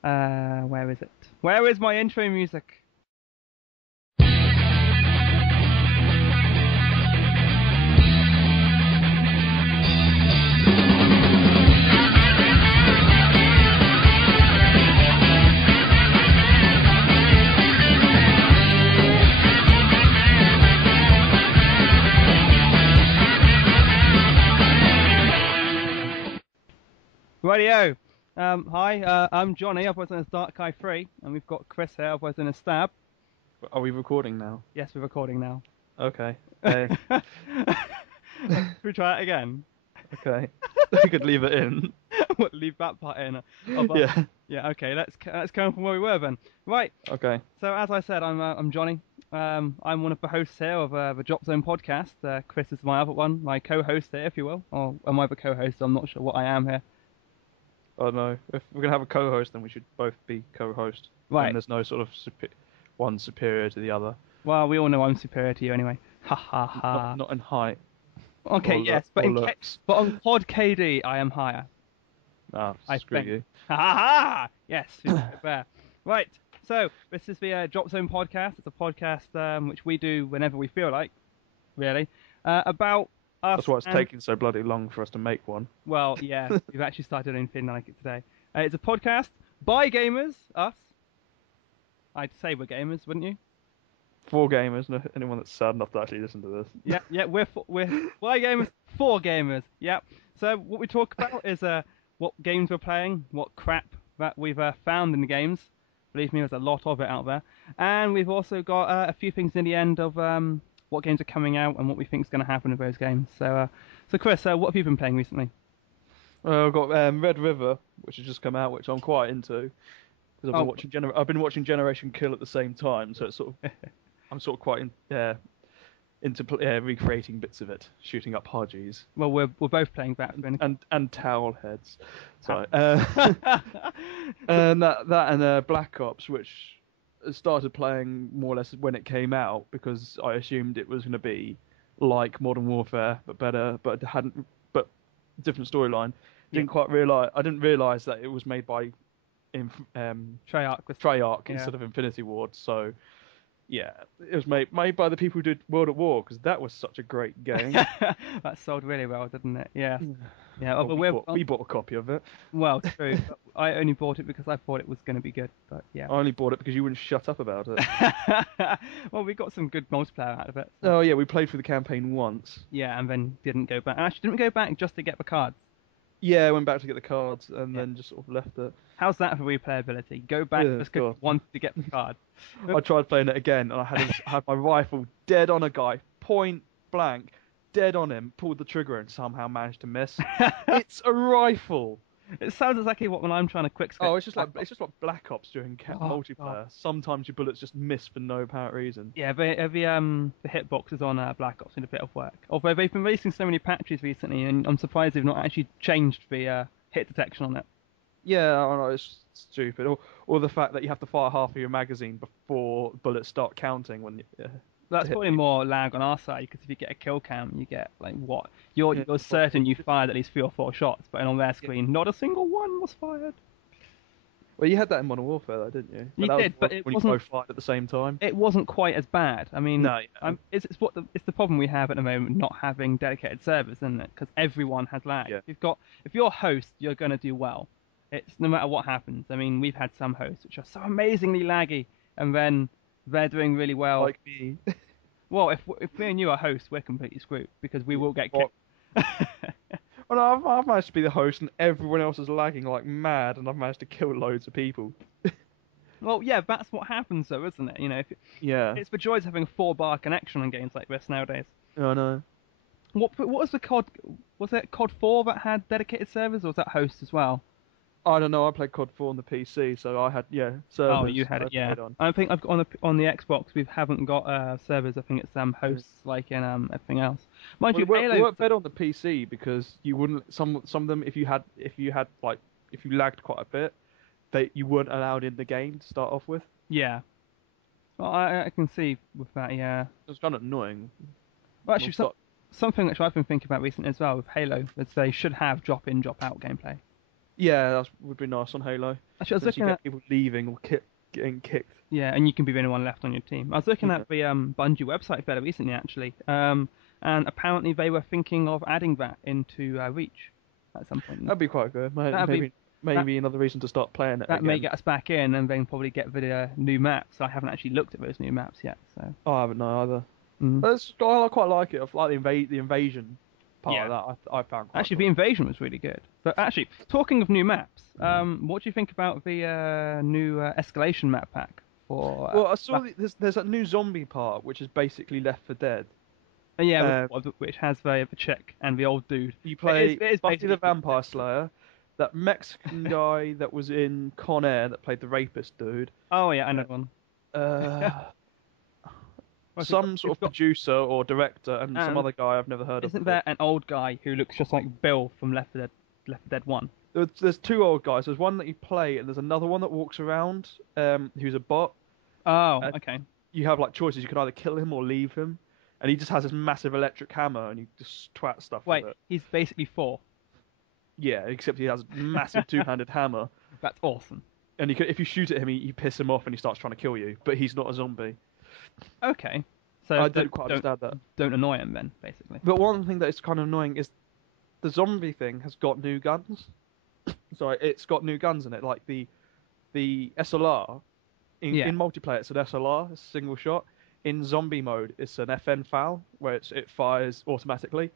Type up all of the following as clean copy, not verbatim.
Where is it? Where is my intro music? Rightio. Hi, I'm Jonny, otherwise known as Dark Guy 3, and we've got Chris here, otherwise known as Stab. Are we recording now? Yes, we're recording now. Okay. Should we try it again? Okay. We could leave it in. What, leave that part in? Yeah. Yeah. Okay. Let's go from where we were then. Right. Okay. So as I said, I'm Jonny. I'm one of the hosts here of the Dropzone podcast. Chris is my other one, my co-host here, if you will, or am I the co-host? I'm not sure what I am here. Oh no. If we're gonna have a co-host, then we should both be co-host. Right. And there's no sort of one superior to the other. Well, we all know I'm superior to you anyway. Ha ha ha. Not in height. Okay, yes, but on Pod KD, I am higher. Ah, I screw think. you. Ha ha ha! Yes, fair. Right, so this is the Dropzone podcast. It's a podcast which we do whenever we feel like, really, about us. That's why it's taking so bloody long for us to make one. Well, yeah, we've actually started doing things like it today. It's a podcast by gamers, us. I'd say we're gamers, wouldn't you? For gamers, no, anyone that's sad enough to actually listen to this. Yeah, we're by gamers, for gamers. Yeah. So what we talk about is what games we're playing, what crap that we've found in the games. Believe me, there's a lot of it out there. And we've also got a few things in the end of what games are coming out and what we think is going to happen with those games. So Chris, what have you been playing recently? Well, I've got Red River, which has just come out, which I'm quite into. Because I've been watching Generation Kill at the same time, so it's sort of I'm sort of quite into recreating bits of it, shooting up Haji's. Well, we're both playing that. And towel heads. Sorry. And that and Black Ops, which I started playing more or less when it came out, because I assumed it was going to be like Modern Warfare, but better, but different storyline. I didn't realize that it was made by Treyarch instead of Infinity Ward. So yeah, it was made by the people who did World at War, because that was such a great game. That sold really well, didn't it? Yeah. Yeah. Well, we bought a copy of it. Well, true. I only bought it because I thought it was going to be good. But yeah. I only bought it because you wouldn't shut up about it. Well, we got some good multiplayer out of it. So. Oh yeah, we played through the campaign once. Yeah, and then didn't go back. Actually, didn't go back just to get the cards. Yeah, I went back to get the cards and then just sort of left it. How's that for replayability? Go back just because wanted to get the card. I tried playing it again, and I had my rifle dead on a guy, point blank, dead on him, pulled the trigger and somehow managed to miss. It's a rifle. It sounds exactly what when I'm trying to quickscope. Oh, it's just like Black Ops during multiplayer. God. Sometimes your bullets just miss for no apparent reason. Yeah, the hitboxes on Black Ops need a bit of work. Although they've been releasing so many patches recently, and I'm surprised they've not actually changed the hit detection on it. Yeah, I know, it's stupid. Or the fact that you have to fire half of your magazine before bullets start counting when you. That's probably more lag on our side, because if you get a kill cam, you get like what? You're certain you fired at least 3 or 4 shots, but on their screen, not a single one was fired. Well, you had that in Modern Warfare, though, didn't you? You did, but it when wasn't. You both fired at the same time. It wasn't quite as bad. I mean, no, it's the problem we have at the moment, not having dedicated servers, isn't it? Because everyone has lag. Yeah. If you're a host, you're going to do well. It's no matter what happens. I mean, we've had some hosts which are so amazingly laggy, and then they're doing really well. Like me. Well, if me and you are hosts, we're completely screwed, because we will get kicked. Well, I've managed to be the host, and everyone else is lagging like mad, and I've managed to kill loads of people. Well, yeah, that's what happens, though, isn't it? You know, it's the joys of having a 4-bar connection on games like this nowadays. Oh no. What was the COD? Was it COD 4 that had dedicated servers, or was that host as well? I don't know. I played COD 4 on the PC, so I had servers. Oh, you had it, yeah. I think I've got on the Xbox. We haven't got servers. I think it's hosts like in everything else. Mind you, Halo. It worked better on the PC because you wouldn't some of them if you lagged quite a bit, you weren't allowed in the game to start off with. Yeah. Well, I can see with that. Yeah. It was kind of annoying. Well, actually, something which I've been thinking about recently as well with Halo is they should have drop in, drop out gameplay. Yeah, that would be nice on Halo. Actually, I was Since you looking get at people leaving or getting kicked. yeah, and you can be the only one left on your team. I was looking Yeah. at the Bungie website fairly recently, actually, and apparently they were thinking of adding that into Reach at some point. That'd be quite good. That'd be Maybe that maybe another reason to start playing it that may again. get us back in, and then probably get the new maps. I haven't actually looked at those new maps yet, so. Oh, I haven't know either. Mm. I quite like it. I like the invasion Yeah. part of that. I found quite Actually, cool. the invasion was really good. But actually, talking of new maps, what do you think about the new escalation map pack for? Well, I saw there's that new zombie part, which is basically Left 4 Dead. Yeah, which has the chick and the old dude. You play It is Buffy basically the Vampire Slayer, that Mexican guy that was in Con Air that played the rapist dude, Oh yeah, I know one. uh, Well, some sort of producer or director, and some and other guy I've never heard of. isn't there an old guy who looks just like Bill from Left 4 Dead 1? There's two old guys. There's one that you play, and there's another one that walks around, who's a bot. Oh, Uh, okay. You have like choices. You can either kill him or leave him, and he just has this massive electric hammer, and you just twat stuff Wait, with it. he's basically 4. Yeah, except he has a massive two-handed hammer, That's awesome. and if you shoot at him, you piss him off, and he starts trying to kill you. But he's not a zombie. Okay. So I don't quite understand that. Don't annoy him then, basically. But one thing that is kind of annoying is the zombie thing has got new guns. Sorry, it's got new guns in it, like the SLR. Yeah. In multiplayer, it's an SLR, it's a single shot. In zombie mode, it's an FN FAL, where it fires automatically.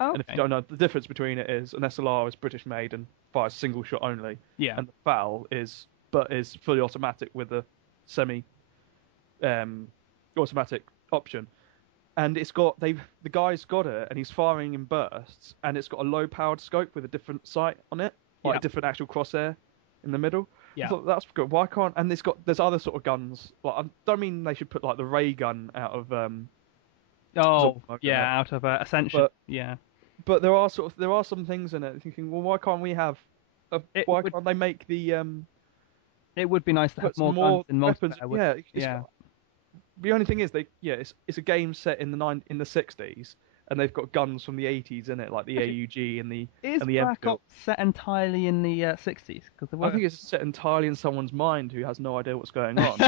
Oh, And if you don't know, the difference between it is an SLR is British made and fires single shot only, yeah. and the FAL is fully automatic with a semi automatic option. And the guy's got it, and he's firing in bursts, and it's got a low powered scope with a different sight on it, like Yeah. a different actual crosshair in the middle. Yeah. I thought that's good. Why can't? And there's other sort of guns. Like I don't mean they should put like the ray gun out of Oh, mode in yeah, it. out of Ascension. But- Yeah. But there are some things in it. Thinking, well, why can't we have? Can't they make the It would be nice to have put some more guns in weapons? multiplayer. Yeah, Yeah. The only thing is it's a game set in the 60s, and they've got guns from the 80s in it, like the Actually, AUG and the Is Black Enfield. Ops set entirely in the 60s? Because I think it's set entirely in someone's mind who has no idea what's going on.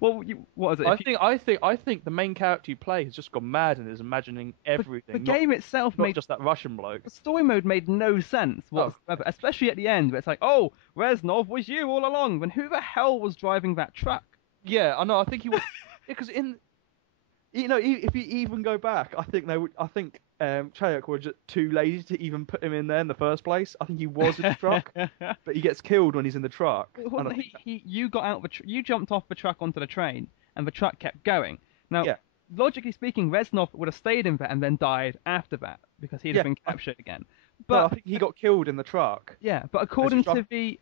well, what is it? I think the main character you play has just gone mad and is imagining everything. The not, game itself not made just that Russian bloke. the story mode made no sense whatsoever, especially at the end where it's like, oh, Reznov was you all along. When who the hell was driving that truck? Yeah, I know. I think he was because if you even go back, I think Chayok were just too lazy to even put him in there in the first place. I think he was in the truck, but he gets killed when he's in the truck. Well, you got out you jumped off the truck onto the train, and the truck kept going. Now, Yeah. logically speaking, Reznov would have stayed in there and then died after that because he'd have been captured again. But I think he got killed in the truck. yeah, but according to the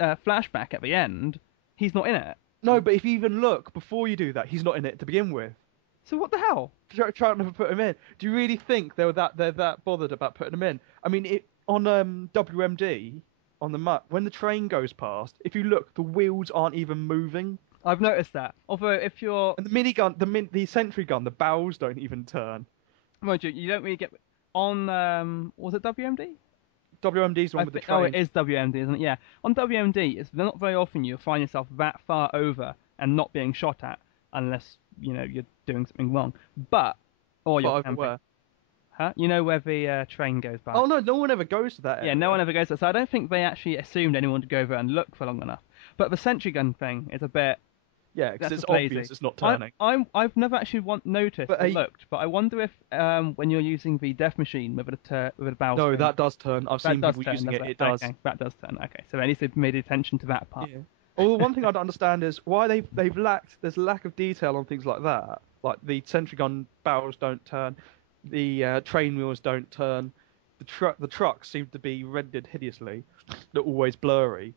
flashback at the end, he's not in it. No, but if you even look before you do that, he's not in it to begin with. So what the hell? Trying to put him in. Do you really think they're that bothered about putting him in? I mean, on WMD on the map, when the train goes past, if you look, the wheels aren't even moving. I've noticed that. Although if you're, And the minigun, the sentry gun, the barrels don't even turn. mind you don't really get on. Was it WMD? WMD's the one with the train. Oh, it is WMD, isn't it? Yeah. On WMD, it's not very often you'll find yourself that far over and not being shot at, unless you're doing something wrong. Or you're Over camping. where? Huh? You know where the train goes by. Oh no one ever goes to that area. Yeah, no one ever goes there. So I don't think they actually assumed anyone would go over and look for long enough. But the sentry gun thing is a bit. Yeah, because That's it's just lazy. obvious it's not turning. I've never actually noticed But or looked, but I wonder if when you're using the death machine with a barrel. No, string, that does turn. I've seen does people turn, using does it. It does. Okay, that does turn. Okay, so at least they've made attention to that part. Yeah. Well, the one thing I don't understand is why there's lack of detail on things like that. Like the sentry gun barrels don't turn, the train wheels don't turn, the trucks seem to be rendered hideously. They're always blurry.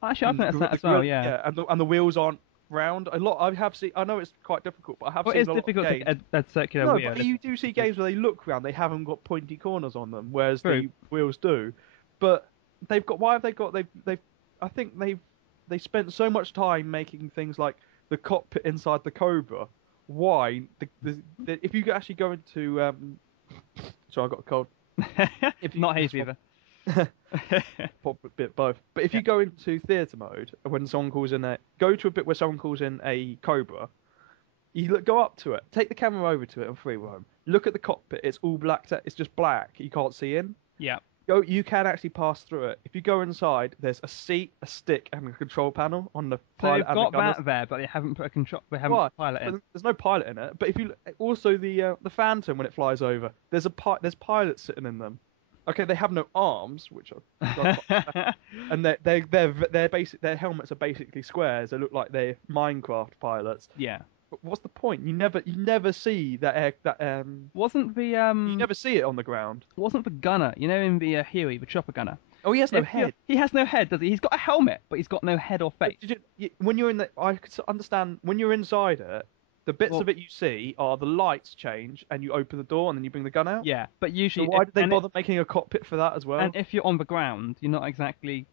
Actually, I think that's that as well. Yeah. And the wheels aren't round. I have seen. I know it's quite difficult, but I have Well, seen it's a lot of difficult to games. get a circular No, wheel. but you do see games where they look round. They haven't got pointy corners on them, whereas True. the wheels do. But they've got. Why have they got? They've. I think they spent so much time making things like the cockpit inside the Cobra. Why? If you actually go into. Sorry, I got a cold. If not hay fever. Pop a bit both. But if you go into theatre mode, when someone calls in go to a bit where someone calls in a Cobra, go up to it, take the camera over to it on free roam, look at the cockpit, it's all black, it's just black, you can't see in. Yeah. You can actually pass through it. If you go inside, there's a seat, a stick, and a control panel on the So pilot they've and the got gunners. that there, but they haven't put a control. They haven't Why? put a pilot in. There's no pilot in it. But if you also the Phantom when it flies over, there's pilots sitting in them. Okay, they have no arms, which are and they're basic. Their helmets are basically squares. They look like they're Minecraft pilots. Yeah. But what's the point? You never see that Wasn't the you never see it on the ground. wasn't the gunner? You know, in the Huey, the chopper gunner. Oh, he has no head. He has no head, does he? He's got a helmet, but he's got no head or face. When you're in I could understand when you're inside it. The bits of it you see are the lights change, and you open the door, and then you bring the gun out. Yeah, but usually. So why did they bother making a cockpit for that as well? And if you're on the ground, you're not exactly.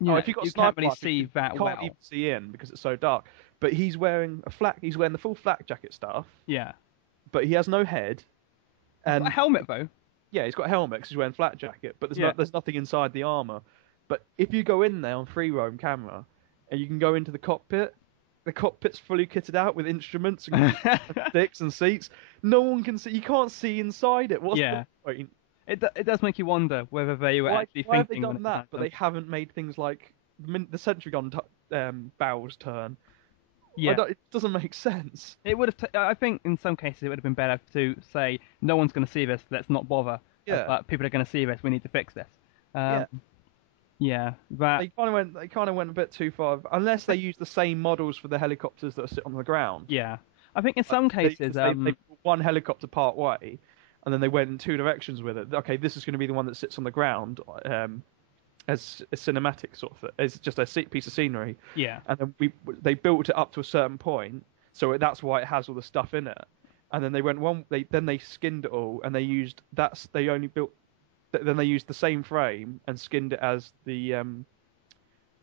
If you've got you sniper can't really rifle, see that you well. can't even see in because it's so dark. But he's wearing He's wearing the full flak jacket stuff. Yeah. But he has no head. And a helmet though. Yeah, he's got a helmet because he's wearing flak jacket. But there's nothing inside the armor. But if you go in there on free roam camera, and you can go into the cockpit. The cockpit's fully kitted out with instruments and sticks and seats. No one can see. You can't see inside it. What's the point? It does make you wonder whether they were actually why thinking. Why have they done that? But they haven't made things like the sentry gun bows turn. Yeah, it doesn't make sense. It would have. I think in some cases it would have been better to say no one's going to see this. Let's not bother. Yeah. But people are going to see this. We need to fix this. Yeah, but they kind of went a bit too far. Unless they use the same models for the helicopters that sit on the ground. Yeah, I think in some cases they put one helicopter part way, and then they went in two directions with it. Okay, this is going to be the one that sits on the ground, as a cinematic sort of thing. It's just a piece of scenery. Yeah, and then they built it up to a certain point, so that's why it has all the stuff in it. And then they went they skinned it all, and they used Then they used the same frame and skinned it as the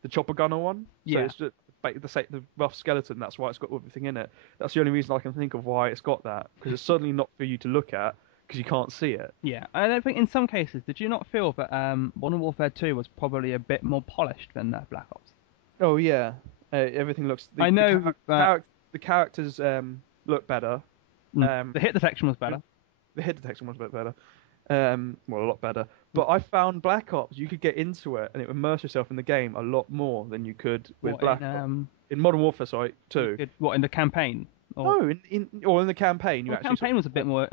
chopper gunner one. So it's just the rough skeleton. That's why it's got everything in it. That's the only reason I can think of why it's got that. Because it's certainly not for you to look at because you can't see it. Yeah, and I think in some cases, did you not feel that Modern Warfare 2 was probably a bit more polished than Black Ops? Oh yeah, everything looks. The characters look better. The hit detection was better. The hit detection was a bit better. Well, a lot better. But I found Black Ops, you could get into it and immerse yourself in the game a lot more than you could with Black Ops. In Modern Warfare, 2. In the campaign? Or... No, in the campaign. The campaign was a bit more...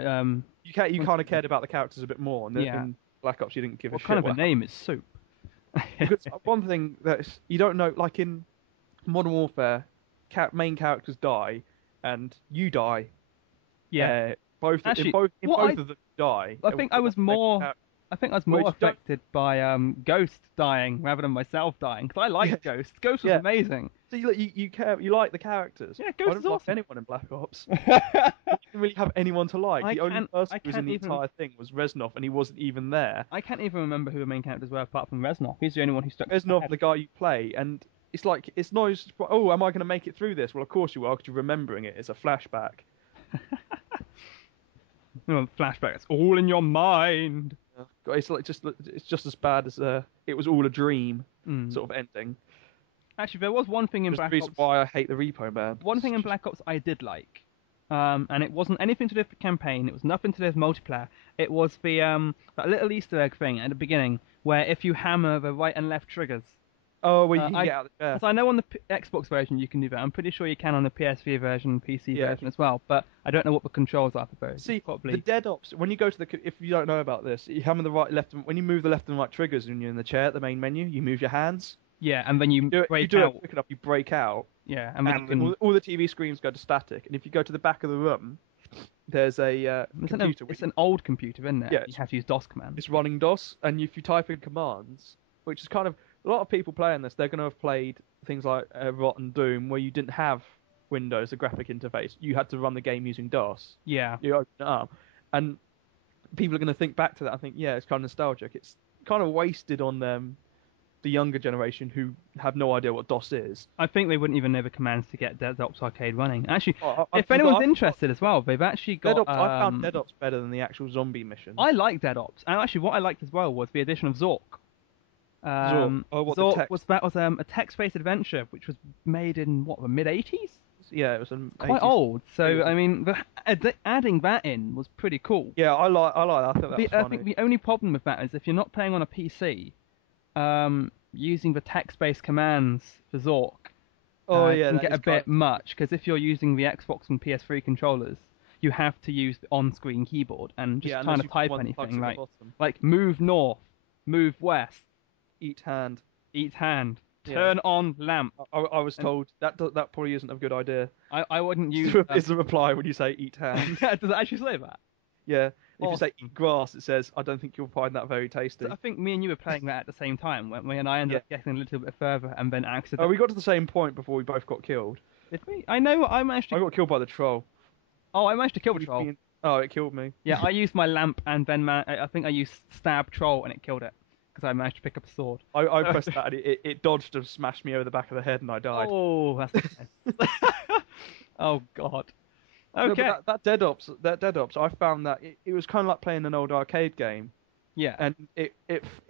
You kind of cared about the characters a bit more. And in Black Ops, you didn't give a shit. What kind of a name is Soup? Because one thing that you don't know, like in Modern Warfare, main characters die, and you die. Yeah. Both of them die. I think I was more affected by Ghost dying rather than myself dying because I liked Ghost. Ghost was amazing. So you like the characters. Yeah, Ghost is awesome. Like anyone in Black Ops. You didn't really have anyone to like. The only person who was in the entire thing was Reznov, and he wasn't even there. I can't even remember who the main characters were apart from Reznov. He's the only one who stuck. Reznov, the guy you play, and it's like it's not. Oh, am I going to make it through this? Well, of course you are, because you're remembering it. It's a flashback. Flashback. It's all in your mind. It's just as bad as it was all a dream sort of ending. Actually, there was one thing in Black Ops. The reason why I hate the Repo Man. One thing in Black Ops I did like, and it wasn't anything to do with the campaign. It was nothing to do with multiplayer. It was the that little Easter egg thing at the beginning where if you hammer the right and left triggers. Oh, well, you can get out there. Because I know on the Xbox version you can do that. I'm pretty sure you can on the PS3 version, PC version as well. But I don't know what the controls are for those. See, the Dead Ops, when you go to if you don't know about this, you hammer the right, left, when you move the left and right triggers when you're in the chair at the main menu, you move your hands. Yeah, and then you break out. You do it quick enough, you break out. Yeah, and all the TV screens go to static. And if you go to the back of the room, there's a computer. It's an old computer, isn't it? Yeah, you have to use DOS commands. It's running DOS, and if you type in commands, which is kind of... A lot of people playing this, they're going to have played things like Rotten Doom, where you didn't have Windows, the graphic interface. You had to run the game using DOS. Yeah. You open it up. And people are going to think back to that and think, yeah, it's kind of nostalgic. It's kind of wasted on the younger generation who have no idea what DOS is. I think they wouldn't even know the commands to get Dead Ops Arcade running. Actually, if anyone's interested as well, they've actually got... I found Dead Ops better than the actual zombie mission. I like Dead Ops. And actually what I liked as well was the addition of Zork. Zork. Oh, what the Zork text? was a text-based adventure which was made in what, the mid-80s? Yeah, it was an Quite 80s. old. So I mean, adding that in was pretty cool. Yeah, I like that. I think that was I funny. think the only problem with that is if you're not playing on a PC, using the text-based commands for Zork Oh yeah, can that get is a bit kind much because if you're using the Xbox and PS3 controllers, you have to use the on-screen keyboard and just yeah, trying unless to you've got type one that plugs anything at the bottom. like move north, move west, Eat hand. eat hand, Yeah. turn on lamp. I was And told that probably isn't a good idea. I wouldn't use. Is the reply when you say eat hand? Does it actually say that? Yeah. If you Oh, say eat grass, it says I don't think you'll find that very tasty. so I think me and you were playing that at the same time, weren't we? And I ended Yeah. up getting a little bit further and then Oh, accidentally. we got to the same point before we both got killed. Did we? I know I managed I to. got killed by the troll. Oh, I managed to kill the You troll. being- Oh, it killed me. Yeah, I used my lamp and then I think I used stab troll and it killed it because I managed to pick up a sword. I pressed that and it dodged and smashed me over the back of the head and I died. Oh, that's nice. Oh God. No, Okay. but that Dead Ops, I found that it was kind of like playing an old arcade game, Yeah. and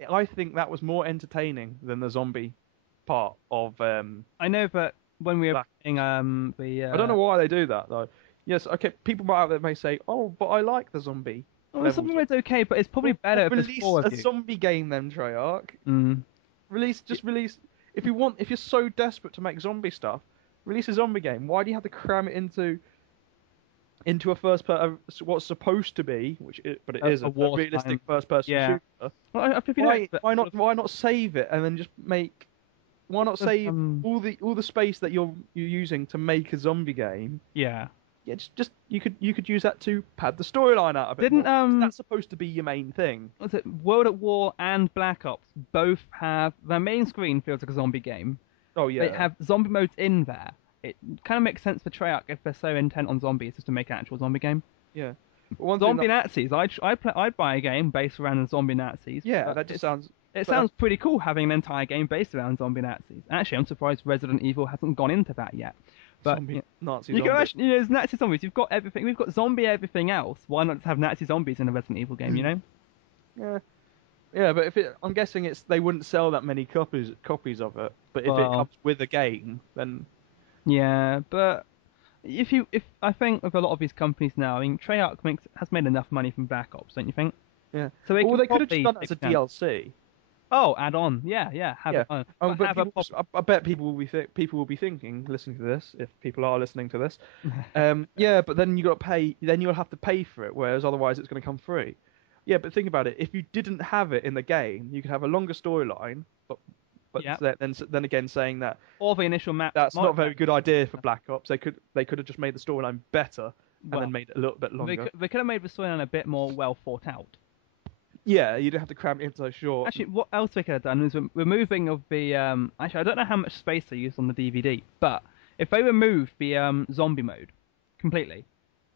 I think that was more entertaining than the zombie part of. I know that when we were Black- playing the I don't know why they do that though. Yes, okay, people out there may say, "Oh, but I like the zombie." well, something that's okay, but it's probably better if there's Release four of a you. zombie game then, Treyarch. Mm. Release if you're so desperate to make zombie stuff, release a zombie game. Why do you have to cram it into a first person, what's supposed to be, but it isn't, a wartime. realistic first person Yeah. shooter? Well, if you know, Why not save it and then just make? Why not save all the space that you're using to make a zombie game? Yeah. Yeah, just you could use that to pad the storyline out a bit. Didn't, more, 'cause that's supposed to be your main thing. Was it World at War and Black Ops both have their main screen feels like a zombie game. Oh yeah. They have zombie modes in there. It kind of makes sense for Treyarch if they're so intent on zombies just to make an actual zombie game. Yeah. But one thing Zombie that- Nazis. I'd buy a game based around the zombie Nazis. Yeah, but that just sounds. It but sounds pretty cool having an entire game based around zombie Nazis. Actually, I'm surprised Resident Evil hasn't gone into that yet. But zombie, Nazi you can zombie. actually, there's Nazi zombies. You've got everything. We've got zombie everything else. Why not just have Nazi zombies in a Resident Evil game? You know? Yeah. Yeah, but I'm guessing they wouldn't sell that many copies of it. But if it Well- comes with a game, then Yeah, but if I think with a lot of these companies now, I mean, Treyarch has made enough money from Black Ops, don't you think? yeah. So Well, they could have probably just done it as a take down- DLC. Oh, add on. Yeah, have Yeah. it on. Oh, but have a people, I bet people will be thinking, listening to this, if people are listening to this, yeah. But then you got to pay. Then you'll have to pay for it, whereas otherwise it's going to come free. Yeah, but think about it. If you didn't have it in the game, you could have a longer storyline. But Yeah. then again, saying that or the initial map. that's not a very modified. good idea for Black Ops. They could have just made the storyline better and Well, then made it a little bit longer. They could have made the storyline a bit more well thought out. Yeah, you don't have to cram it in so short. Actually, what else they could have done is removing of the Actually, I don't know how much space they used on the DVD, but if they removed the zombie mode completely,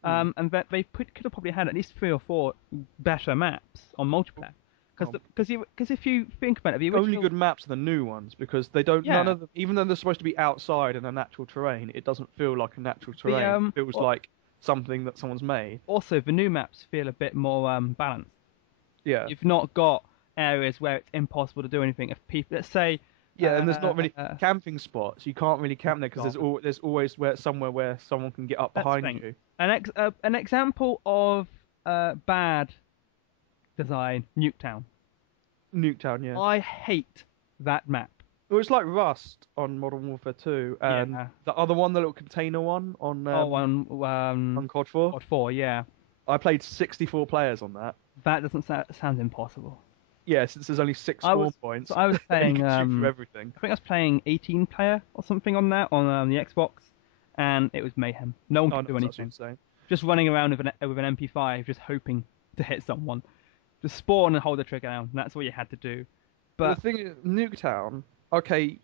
and that could have probably had at least 3 or 4 better maps on multiplayer. Because if you think about it, the original... only good maps are the new ones because they don't. Yeah. None of them, even though they're supposed to be outside in a natural terrain, it doesn't feel like a natural terrain. It feels like something that someone's made. Also, the new maps feel a bit more balanced. Yeah. You've not got areas where it's impossible to do anything. If people, let's say, Yeah, and there's not really camping spots. You can't really camp there because there's always somewhere where someone can get up That's behind the thing. you. an example of bad design, Nuketown. Nuketown, yeah. I hate that map. Well, it's like Rust on Modern Warfare 2, and Yeah. the other one, the little container one on on COD 4. COD 4, yeah. I played 64 players on that. That doesn't sound impossible. Yeah, since there's only 6 spawn points. So I was you playing, can shoot through everything. I think I was playing 18 player or something on that on the Xbox, and it was mayhem. No one could do That's anything. insane. Just running around with an MP5, just hoping to hit someone. Just spawn and hold the trigger down. That's all you had to do. But the thing is, Nuketown, okay,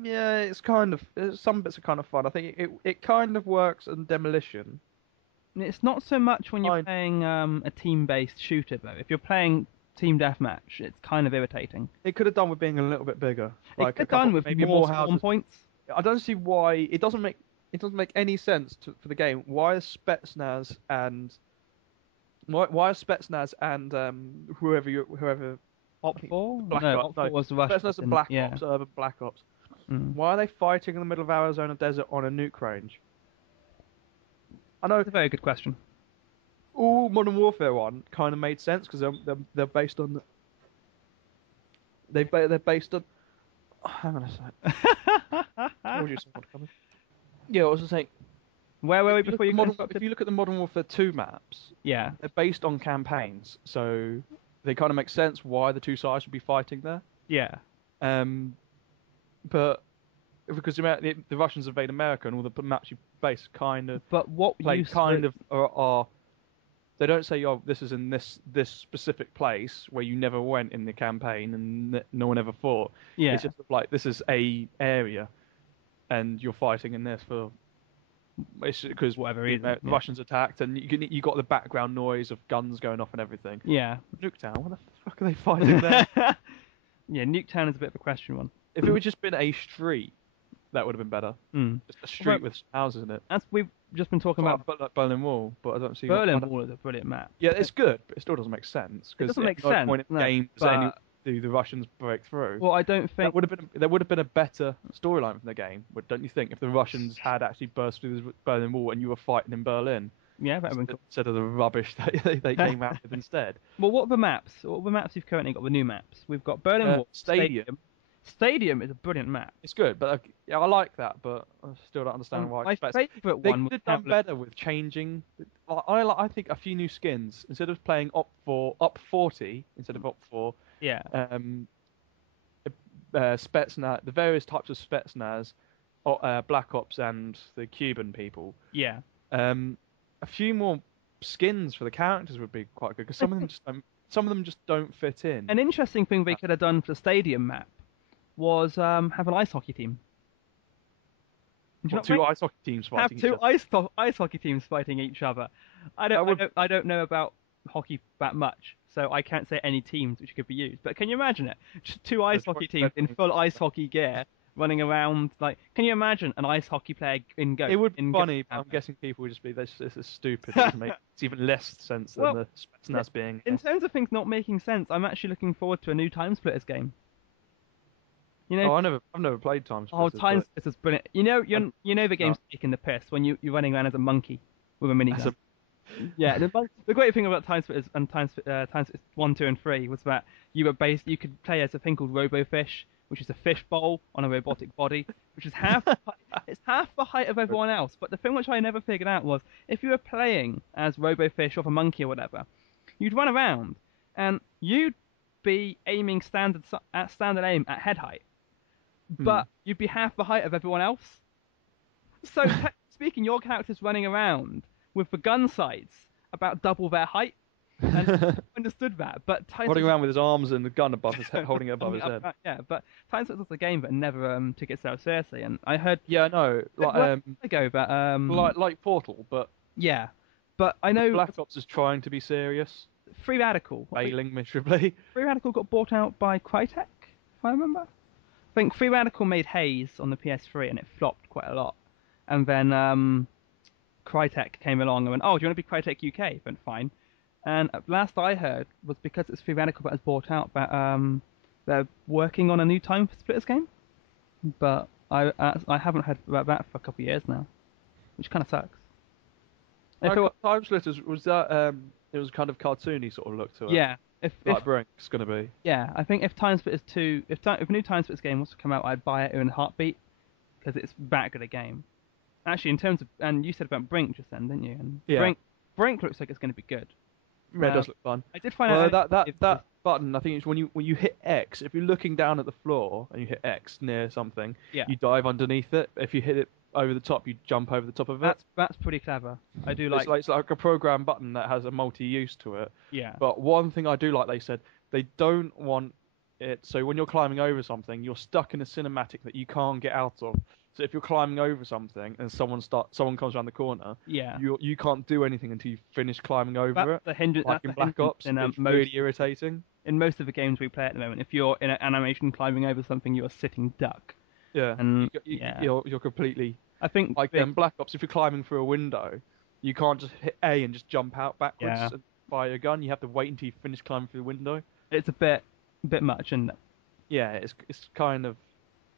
yeah, it's kind of some bits are kind of fun. I think it kind of works on Demolition. it's not so much when you're Fine. playing a team-based shooter, though. If you're playing team deathmatch, it's kind of irritating. It could have done with being a little bit bigger. It could have done with maybe more houses. spawn points. I don't see why it doesn't make any sense for the game. Why are Spetsnaz and whoever Op 4? Black No, Ops. Op 4 was the Best known Russians. as Black Yeah. Ops, Urban Black Ops. Mm. Why are they fighting in the middle of Arizona desert on a nuke range? I know. That's a very good question. Modern Warfare 1 kind of made sense because they're based on. They're based on. Oh, hang on a sec. Told you someone coming. Yeah, I was just saying. Where were we before you got If you look at the Modern Warfare 2 maps, Yeah. they're based on campaigns, so they kind of make sense why the two sides would be fighting there. Yeah. But because the Russians invade America and all the maps you base kind of But what play kind of are they don't say, oh, this is in this specific place where you never went in the campaign and no one ever fought. Yeah. It's just like this is a area, and you're fighting in this for. It's because Whatever the reason, yeah. Russians attacked, and you got the background noise of guns going off and everything. Yeah. Nuketown, what the fuck are they fighting there? Yeah, Nuketown is a bit of a question one. If it would just been a street, that would have been better. Mm. Just a street with houses in it. As we've just been talking about, Like Berlin Wall, but I don't see. Berlin Wall is a brilliant map. Yeah, it's good, but it still doesn't make sense. It doesn't make no sense. point in No, the game but- do the Russians break through. Well, I don't think. There would have been a better storyline from the game, don't you think? If the Russians had actually burst through the Berlin Wall and you were fighting in Berlin, Yeah, that would have been cool. instead of the rubbish that they came out with instead. Well, what are the maps? What are the maps you've currently got? The new maps. We've got Berlin Wall, Stadium. Stadium is a brilliant map. It's good, but yeah, I like that, but I still don't understand why. My favourite They one could was have done better with changing. I think a few new skins instead of playing up 40 instead of up 4. Yeah. Spetsnaz, the various types of Spetsnaz, Black Ops, and the Cuban people. Yeah. A few more skins for the characters would be quite good because some of them just don't fit in. An interesting thing they could have done for the stadium map was have an ice hockey team. Two ice hockey teams fighting Have each two other. ice hockey teams fighting each other. I don't know about hockey that much, so I can't say any teams which could be used. But can you imagine it? Just two ice hockey teams in full ice hockey gear running around. Like, can you imagine an ice hockey player in Go? It would be in funny, Go- but I'm guessing people would just be, this is stupid. It doesn't make it's even less sense than the Spetsnaz being. In terms of things not making sense, I'm actually looking forward to a new Time Splitters game. You know, I've never played Time Splitters. oh, Time Splitters is brilliant. You know the game's taking the piss when you're running around as a monkey with a minigun. Yeah, the great thing about Time Splitters and Time Splitters 1, 2, and 3 was that you could play as a thing called RoboFish, which is a fish bowl on a robotic body, which is it's half the height of everyone else. But the thing which I never figured out was if you were playing as RoboFish or a monkey or whatever, you'd run around and you'd be aiming standard aim at head height, but you'd be half the height of everyone else. So speaking, your character's running around with the gun sights about double their height. And I understood that, but running around with his arms and the gun above his head, holding it above his head. Yeah, but Time Splitters was a game that never took itself seriously, and I heard no, like Portal, but yeah, but I know Black Ops is trying to be serious, Free Radical, failing miserably. Free Radical got bought out by Crytek, if I remember. I think Free Radical made Haze on the PS3, and it flopped quite a lot, and then Crytek came along and went, "Oh, do you want to be Crytek UK?" I went, "Fine." And last I heard was because it's Free Radical that was bought out, that they're working on a new Time Splitters game. But I haven't heard about that for a couple of years now, which kind of sucks. Time Splitters was that it was kind of cartoony sort of look to it. Yeah, like Brink's gonna be. Yeah, I think if Time Splitters 2, if a new Time Splitters game was to come out, I'd buy it in a heartbeat because it's that good a game. Actually, in terms of, and you said about Brink just then, didn't you? And yeah. Brink looks like it's going to be good. Yeah, it does look fun. I did find out that button. I think it's when you hit X. If you're looking down at the floor and you hit X near something, you dive underneath it. If you hit it over the top, you jump over the top of it. That's pretty clever. I do like. It's like a program button that has a multi-use to it. Yeah. But one thing I do like, they said they don't want it. So when you're climbing over something, you're stuck in a cinematic that you can't get out of. So if you're climbing over something and someone comes around the corner, you can't do anything until you finish climbing over it. The hindrance, like in Black Ops, it's really irritating. In most of the games we play at the moment, if you're in an animation climbing over something, you're sitting duck. Yeah, and you're completely. I think like in Black Ops, if you're climbing through a window, you can't just hit A and just jump out backwards and fire your gun. You have to wait until you finish climbing through the window. It's a bit. a bit much, isn't it? Yeah, it's kind of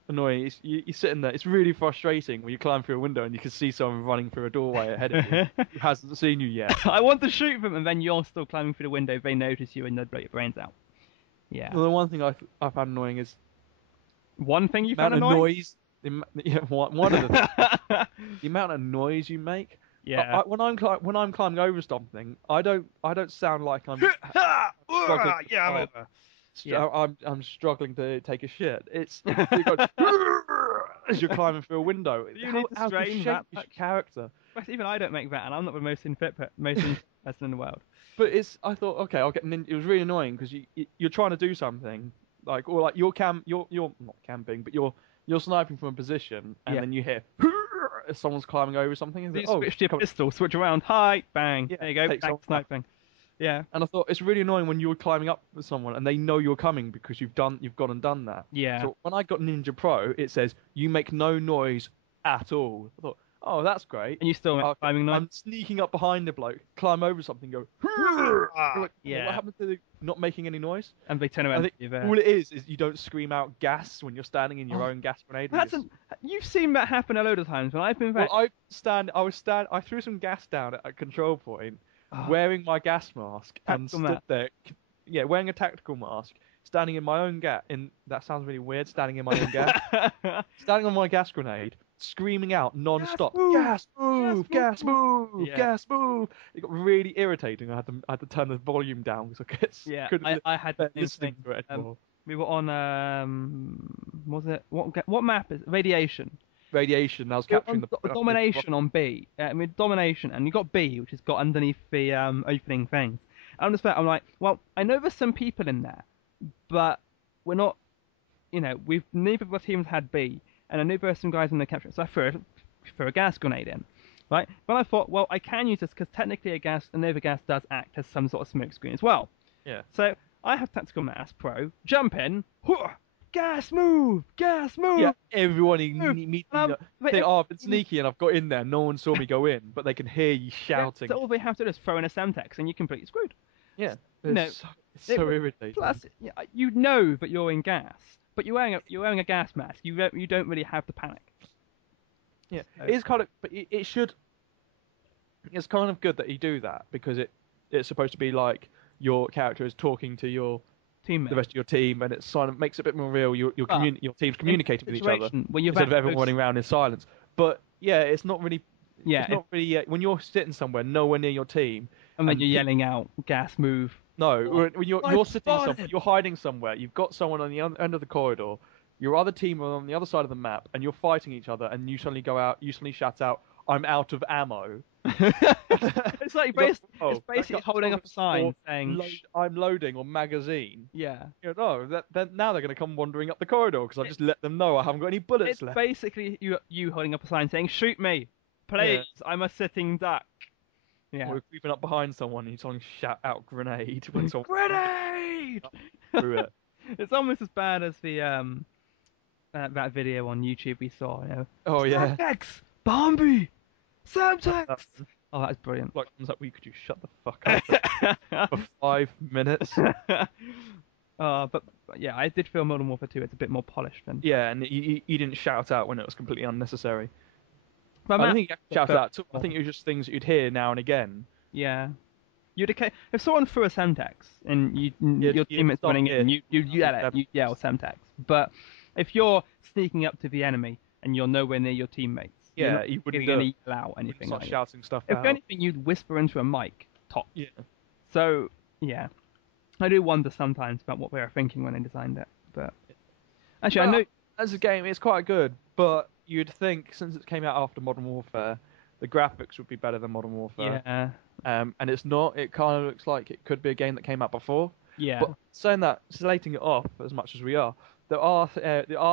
annoying. You're sitting there. It's really frustrating when you climb through a window and you can see someone running through a doorway ahead of you who hasn't seen you yet. I want to shoot them, and then you're still climbing through the window. They notice you, and they blow your brains out. Yeah. Well, the one thing I found annoying is One thing you the found amount of annoying? noise. Yeah, one of the things, the amount of noise you make. Yeah. When I'm climbing over something, I don't sound like I'm struggling. Yeah, I'm over. Yeah. I'm struggling to take a shit. It's you go, as you're climbing through a window. You need to How to strain shape that your much. character. But even I don't make that, and I'm not the most most in person in the world. But I thought, okay, I'll get. It was really annoying because you're trying to do something like you're not camping, but you're sniping from a position, and Yeah. then you hear someone's climbing over something. And You it's like, switch to your come on. pistol, switch around, hi, bang. Yeah, There you go, take back someone to sniping. Yeah. And I thought it's really annoying when you're climbing up with someone and they know you're coming because you've gone and done that. Yeah. So when I got Ninja Pro, it says you make no noise at all. I thought, oh, that's great. And you still Okay, climbing knife? I'm sneaking up behind the bloke, climb over something, go. You're like, Yeah. What happened to the not making any noise? And they turn I around think to you there. all it is you don't scream out gas when you're standing in your own gas grenade. You've seen that happen a load of times when I've been there. Well, I threw some gas down at a control point, Oh, wearing my gas mask, and Tactical stood mask. there. Yeah, wearing a tactical mask, standing in my own gas. That sounds really weird. Standing in my own gas, standing on my gas grenade, screaming out non-stop, move! gas move, Gas gas move, Yeah. gas move. It got really irritating. I had to turn the volume down because Yeah, couldn't I had the same listening thing. to it anymore. We were on what was it what map is it? Radiation? Radiation. I was We were capturing on domination on B. I mean domination, and you got B, which has got underneath the opening things. I'm like, well, I know there's some people in there, but we're not. We've neither of our teams had B, and I knew there were some guys in the capture, so I threw a gas grenade in. Right, but I thought, well, I can use this because technically another gas does act as some sort of smoke screen as well. Yeah. So I have Tactical Mass Pro, jump in, gas move, Yeah, everyone Move. immediately But think, if- oh, I've been sneaky and I've got in there. No one saw me go in, but they can hear you shouting. So all they have to do is throw in a Semtex, and you're completely screwed. Yeah, No, it's so irritating. Plus, you know that you're in gas, but you're wearing a gas mask. You don't really have the panic. Yeah, So- it is kind of, but it should. It's kind of good that you do that because it's supposed to be like your character is talking to Teammate. the rest of your team, and it sort of makes it a bit more real. Your team's communicating with each other When you're instead of that everyone close- running around in silence. But yeah, it's not really. Yeah, It's not really when you're sitting somewhere nowhere near your team. and then and you're pe- yelling out gas move. No, when you're I've sitting somewhere, spotted. you're hiding somewhere. You've got someone on the end of the corridor. Your other team are on the other side of the map, and you're fighting each other. And you suddenly go out. You suddenly shout out, "I'm out of ammo." It's like it's that basically guy's holding up a sign or saying, I'm loading or magazine. yeah. No, now they're going to come wandering up the corridor because I've just let them know I haven't got any bullets It's left. basically you holding up a sign saying, shoot me, please, I'm a sitting duck. Yeah. Or creeping up behind someone and you suddenly shout out grenade when someone Grenade! through it. It's almost as bad as the that video on YouTube we saw. Oh yeah. Semtex, Bambi, Semtex. Oh, that's brilliant. Like comes up, could you shut the fuck up for 5 minutes? But yeah, I did feel Modern Warfare 2. It's a bit more polished than. Yeah, and you didn't shout out when it was completely unnecessary. But I don't think you shout but- out. I think it was just things that you'd hear now and again. Yeah. If someone threw a Semtex and your you'd teammate's stop running it. in, you yell it. You yell Semtex. But if you're sneaking up to the enemy and you're nowhere near your teammates, Yeah, you're not you wouldn't going do to yell out anything. Start Like shouting stuff if out. anything, you'd whisper into a mic. Top. Yeah. So yeah, I do wonder sometimes about what they were thinking when they designed it. But actually, I Well, know. as a game, it's quite good, but you'd think since it came out after Modern Warfare, the graphics would be better than Modern Warfare. Yeah. And it's not. It kind of looks like it could be a game that came out before. Yeah. But saying that, slating it off as much as we are, there are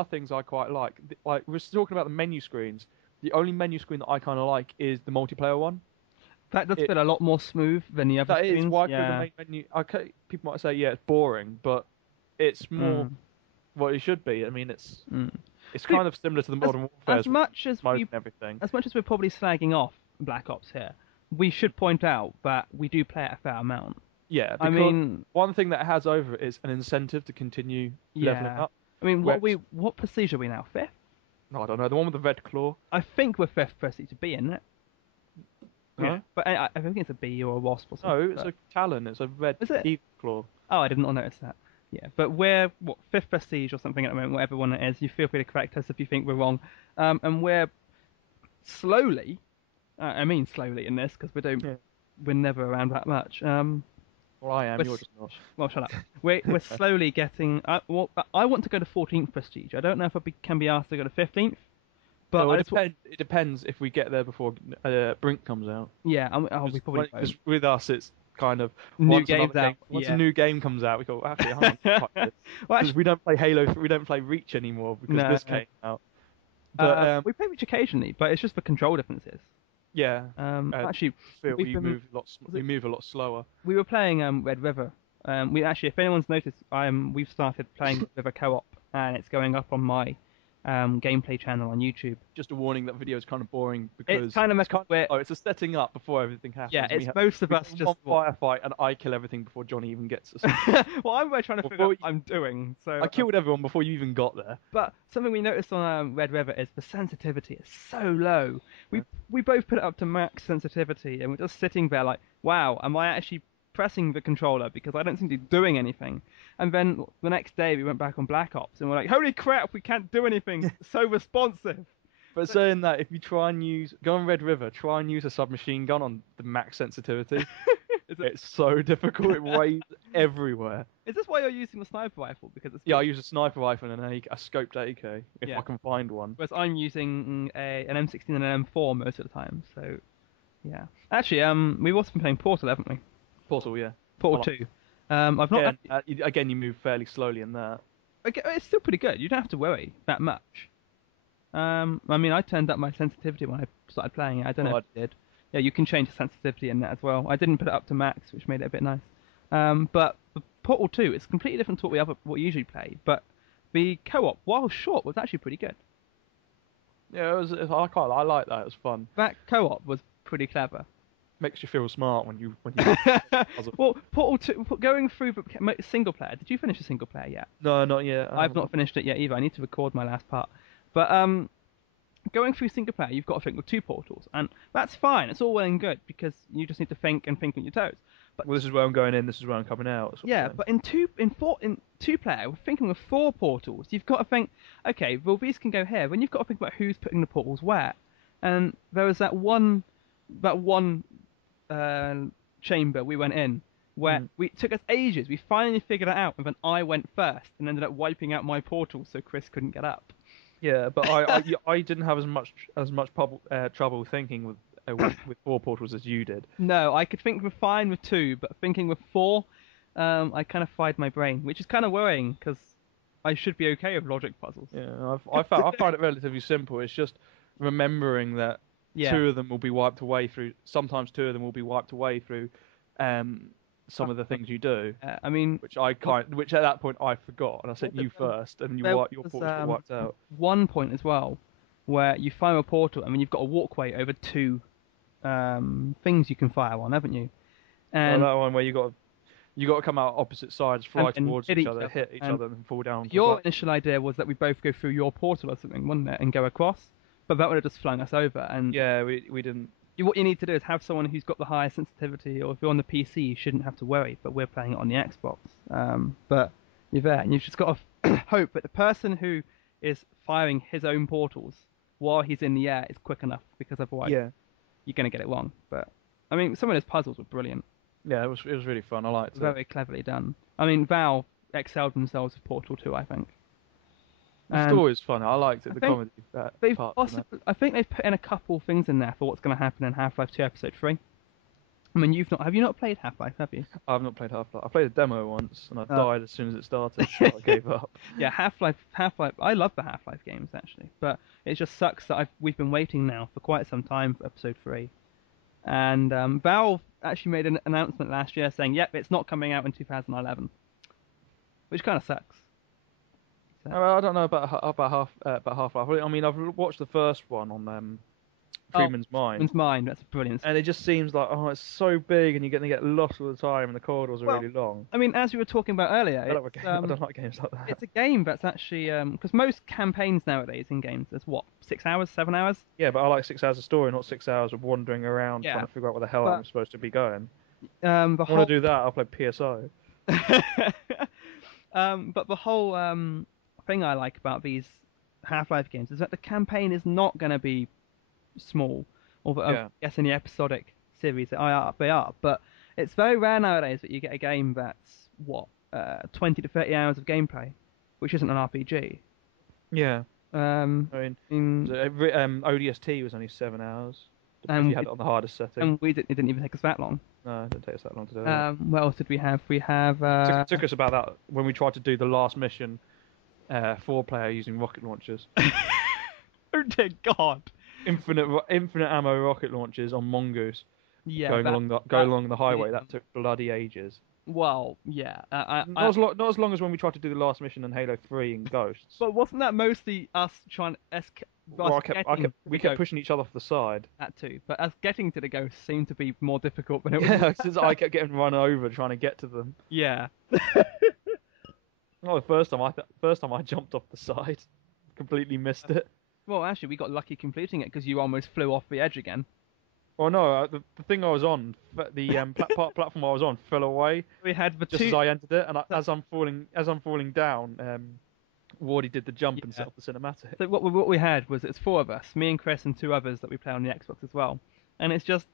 things I quite like. Like we're talking about the menu screens. The only menu screen that I kind of like is the multiplayer one. That does feel a lot more smooth than the other That screens. is why yeah. the main menu. Okay, people might say, yeah, it's boring, but it's more what it should be. I mean, it's kind of similar to the Modern Warfare as much as and everything. As much as we're probably slagging off Black Ops here, we should point out that we do play it a fair amount. Yeah, I because mean, one thing that it has over it is an incentive to continue leveling yeah. up. I mean, Whereas, what prestige are we now? Fifth? no, I don't know, the one with the red claw. I think we're fifth prestige to be in it. Yeah, No, but I think it's a bee or a wasp or no, something. it's But a talon. It's a red is it? eagle claw. Oh, I did not notice that. Yeah, but we're what fifth prestige or something at the moment, whatever one it is. You feel free to correct us if you think we're wrong. And we're slowly, I mean slowly in this because Yeah. we're never around that much. Well, I am. We're, You're s- just not. well, shut up. We're slowly getting. Well, I want to go to 14th prestige. I don't know if can be asked to go to 15th, but No, I it just depends. It depends if we get there before Brink comes out. yeah. We probably Because won't. with us, it's kind of New games out. once a Yeah. new game comes out, we go actually, hang on, well, because actually, we don't play Halo, we don't play Reach anymore because no. this came out. But We play Reach occasionally, but it's just for control differences. yeah, Actually, feel we've we been move a lot slower. we were playing Red River. We actually, if anyone's noticed, we've started playing Red River co-op, and it's going up on my gameplay channel on YouTube. Just a warning that video is kind of boring because It's kind of it's a setting up before everything happens. yeah, it's we most of we us go just on firefight and I kill everything before Johnny even gets us. well, I'm really trying to figure out what I'm doing. So I killed everyone before you even got there. but something we noticed on Red River is the sensitivity is so low. Yeah. We both put it up to max sensitivity, and we're just sitting there like, wow, am I actually pressing the controller because I don't seem to be doing anything? And then the next day we went back on Black Ops, and we're like, holy crap, we can't do anything. It's so responsive. But saying that, if you try and go on Red River, try and use a submachine gun on the max sensitivity. It's so difficult. It raves everywhere. Is this why you're using the sniper rifle? Because it's Yeah, I use a sniper rifle and a scoped AK if Yeah. I can find one. whereas I'm using an M16 and an M4 most of the time. So yeah, actually, we've also been playing Portal, haven't we? Portal, yeah. Portal Well, 2. I've not. Again, you move fairly slowly in that. Okay, it's still pretty good. You don't have to worry that much. I mean, I turned up my sensitivity when I started playing it. I don't know if you did. Yeah, you can change the sensitivity in that as well. I didn't put it up to max, which made it a bit nice. But the Portal 2, it's completely different to what we usually play. But the co-op, while short, was actually pretty good. Yeah, I like that. It was fun. That co-op was pretty clever. Makes you feel smart when you Well, Portal 2, going through the single player. Did you finish the single player yet? No, not yet. I've not finished it yet either. I need to record my last part. But going through single player, you've got to think with two portals, and that's fine. It's all well and good because you just need to think and think on your toes. But Well, this is where I'm going in. This is where I'm coming out. sort of yeah, thing. but in two player, we're thinking of four portals. You've got to think, okay, well these can go here. Then you've got to think about who's putting the portals where. And there was that one chamber we went in where it took us ages. We finally figured it out, and then I went first and ended up wiping out my portal so Chris couldn't get up. Yeah, but I didn't have as much trouble thinking with four portals as you did. No, I could think with fine with two, but thinking with four, I kind of fried my brain, which is kind of worrying because I should be okay with logic puzzles. Yeah, I find it relatively simple. It's just remembering that Yeah. two of them will be wiped away through. Sometimes two of them will be wiped away through some of the things you do. I mean, Which at that point I forgot, and I said you first, and there your was, portals got wiped out. one point as well where you fire a portal, and then you've got a walkway over two things you can fire on, haven't you? And And that one where you got to come out opposite sides, fly And towards hit each each other, other. hit each And other, and fall down. your initial idea was that we both go through your portal or something, wasn't it, and go across? But that would have just flung us over. And Yeah, we didn't. what you need to do is have someone who's got the highest sensitivity, or if you're on the PC, you shouldn't have to worry. But we're playing it on the Xbox. But you're there, and you've just got to hope that the person who is firing his own portals while he's in the air is quick enough, because otherwise Yeah, you're going to get it wrong. But I mean, some of those puzzles were brilliant, yeah, it was really fun. I liked it. very cleverly done. I mean, Valve excelled themselves with Portal 2, I think. The And story's fun. I liked it. I The think comedy They've part. I think they've put in a couple things in there for what's going to happen in Half-Life 2 Episode 3. I mean, have you not played Half-Life, have you? I've not played Half-Life. I played a demo once, and I Oh. died as soon as it started, so I gave up. Yeah, Half-Life. I love the Half-Life games actually, but it just sucks that we've been waiting now for quite some time for Episode 3. And Valve actually made an announcement last year saying, "Yep, it's not coming out in 2011," which kind of sucks. I don't know about Half-Life. I mean, I've watched the first one on Freeman's Mine. Freeman's Mine. That's brilliant. And it just seems like, oh, it's so big, and you're going to get lost all the time, and the corridors are really long. I mean, as we were talking about earlier, I don't like games like that. it's a game that's actually because most campaigns nowadays in games is what 6 hours, 7 hours. Yeah, but I like 6 hours of story, not 6 hours of wandering around trying to figure out where the hell I'm supposed to be going. If I want to do that, I'll play PSO. But the whole thing I like about these Half-Life games is that the campaign is not going to be small, although I guess in the episodic series they are. But it's very rare nowadays that you get a game that's 20 to 30 hours of gameplay, which isn't an RPG. Yeah. I mean, ODST was only 7 hours. And you had it on the hardest setting. And it didn't even take us that long. No, it didn't take us that long to do that. What else did we have? We have... It took us about that when we tried to do the last mission, 4-player using rocket launchers. Oh dear God! Infinite ammo rocket launchers on Mongoose. Yeah, going along the highway. That took bloody ages. Well, yeah. Not as long as when we tried to do the last mission in Halo 3 and Ghosts. But wasn't that mostly us trying we kept pushing each other off the side. That too. But us getting to the ghosts seemed to be more difficult than it was. Yeah, since I kept getting run over trying to get to them. Yeah. The first time I jumped off the side, completely missed it. Well, actually, we got lucky completing it because you almost flew off the edge again. Well, no, the thing I was on, the platform I was on, fell away. We had the just as I entered it, and as I'm falling down, Wardy did the jump and set up the cinematic. So what we had was it's 4 of us, me and Chris and 2 others that we play on the Xbox as well, and it's just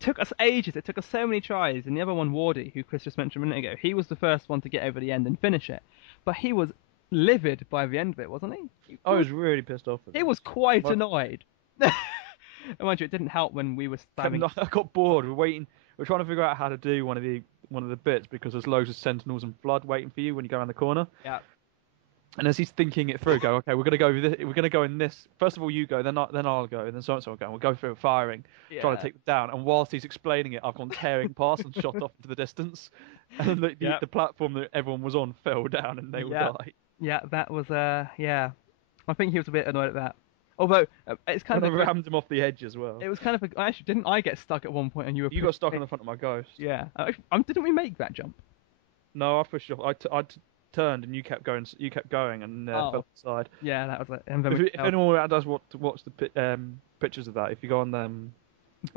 took us ages. It took us so many tries, and the other one, Wardy, who Chris just mentioned a minute ago, he was the first one to get over the end and finish it, but he was livid by the end of it, wasn't he? I was really pissed off. He was quite annoyed. And mind you, it didn't help when we were standing. I got bored. We're trying to figure out how to do one of the bits because there's loads of sentinels and flood waiting for you when you go around the corner. Yeah. And as he's thinking it through, okay, we're gonna go in this. First of all, you go, then I'll go, and then so and so will go. We'll go through firing, trying to take them down. And whilst he's explaining it, I've gone tearing past and shot off into the distance. And the platform that everyone was on fell down, and they all died. Yeah, that was I think he was a bit annoyed at that. Although it's kind of rammed him off the edge as well. It was kind of actually didn't I get stuck at one point and you got stuck on the front of my Ghost. Yeah. Didn't we make that jump? No, I pushed you off. I turned and you kept going and fell to the side. Yeah, that was it. If anyone does watch the pictures of that, if you go on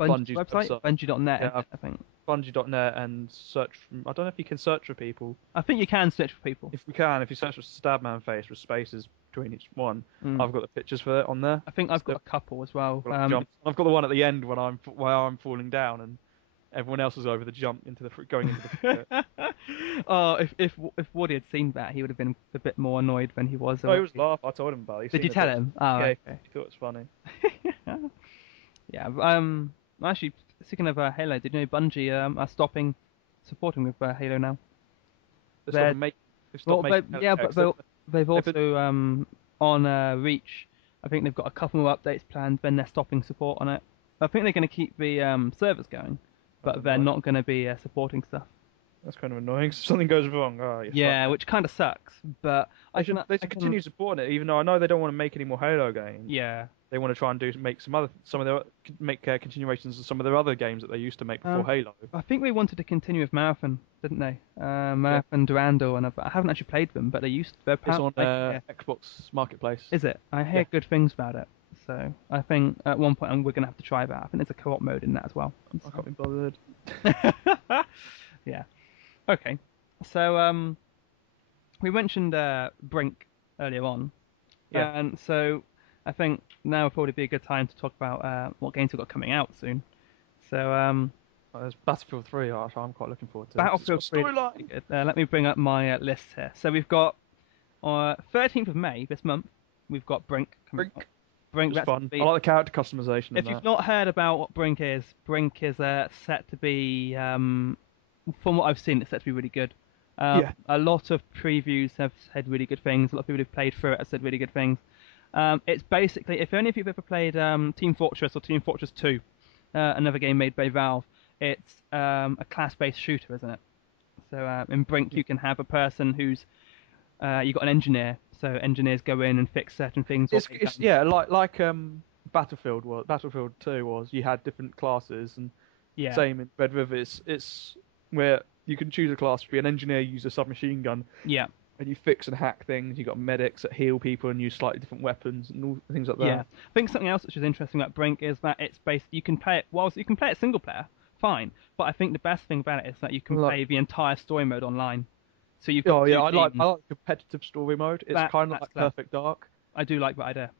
Bungie's website, Bungie.net, yeah, I think. Bungie.net and search. I don't know if you can search for people. I think you can search for people. If you search for Stabman face with spaces between each one, I've got the pictures for it on there. I think I've got a couple as well. I've got the one at the end when I'm falling down and everyone else is over the jump going into the pit. Oh, if Woody had seen that, he would have been a bit more annoyed than he was. Oh, he was laughing. I told him about it. Did you tell him? Oh, yeah, okay. He thought it was funny. Yeah. Actually, speaking of Halo, did you know Bungie are stopping supporting with Halo now? They've also on Reach. I think they've got a couple more updates planned. Then they're stopping support on it. I think they're going to keep the servers going, but they're not going to be supporting stuff. That's kind of annoying. If something goes wrong, which kind of sucks. But they should continue supporting it, even though I know they don't want to make any more Halo games. Yeah, they want to try and make continuations of some of their other games that they used to make before Halo. I think they wanted to continue with Marathon, didn't they? Marathon, Durandal, and I haven't actually played them, but they used. It's on Xbox Marketplace. Is it? I hear good things about it. So I think at one point we're going to have to try that. I think there's a co-op mode in that as well. I can't be bothered. Yeah. Okay. So we mentioned Brink earlier on. Yeah. And so I think now would probably be a good time to talk about what games we've got coming out soon. So there's Battlefield 3, which I'm quite looking forward to. Battlefield 3. Let me bring up my list here. So we've got 13th of May this month. We've got Brink coming out. Brink, that's fun. I like the character customization. If you've not heard about what Brink is set to be, from what I've seen, it's set to be really good. A lot of previews have said really good things. A lot of people who've played through it have said really good things. It's basically, if any of you have ever played Team Fortress or Team Fortress 2, another game made by Valve, it's a class-based shooter, isn't it? So in Brink, you can have a person who's you've got an engineer. So engineers go in and fix certain things. Like Battlefield 2 was you had different classes, and Yeah, same in Red River. It's where you can choose a class to be an engineer, use a submachine gun, yeah, and you fix and hack things. You got medics that heal people and use slightly different weapons and all things like yeah. that. I think something else which is interesting about Brink is that it's based. You can play it whilst you can play it single player, fine. But I think the best thing about it is that you can Like, play the entire story mode online. So you've got oh yeah, two I teams. like competitive story mode. It's kind of That's like clever. Perfect Dark. I do like that idea.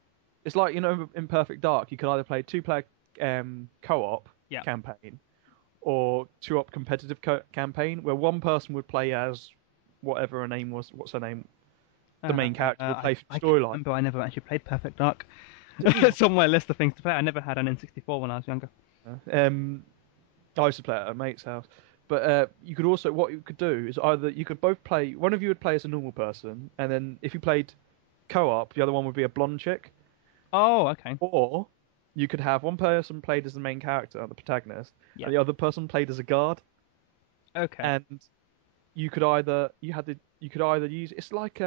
It's like in Perfect Dark you could either play two-player co-op Yeah, campaign or two-op competitive campaign where one person would play as whatever her name was. What's her name? The main character would play for I the can't storyline. remember. I never actually played Perfect Dark. It's on my list of things to play. I never had an N64 when I was younger. I used to play it at a mate's house. But you could also, what you could do is either you could both play, one of you would play as a normal person, and then if you played co-op, the other one would be a blonde chick. Oh, okay. Or you could have one person played as the main character, the protagonist, Yeah. and the other person played as a guard. Okay. And you could either use, it's like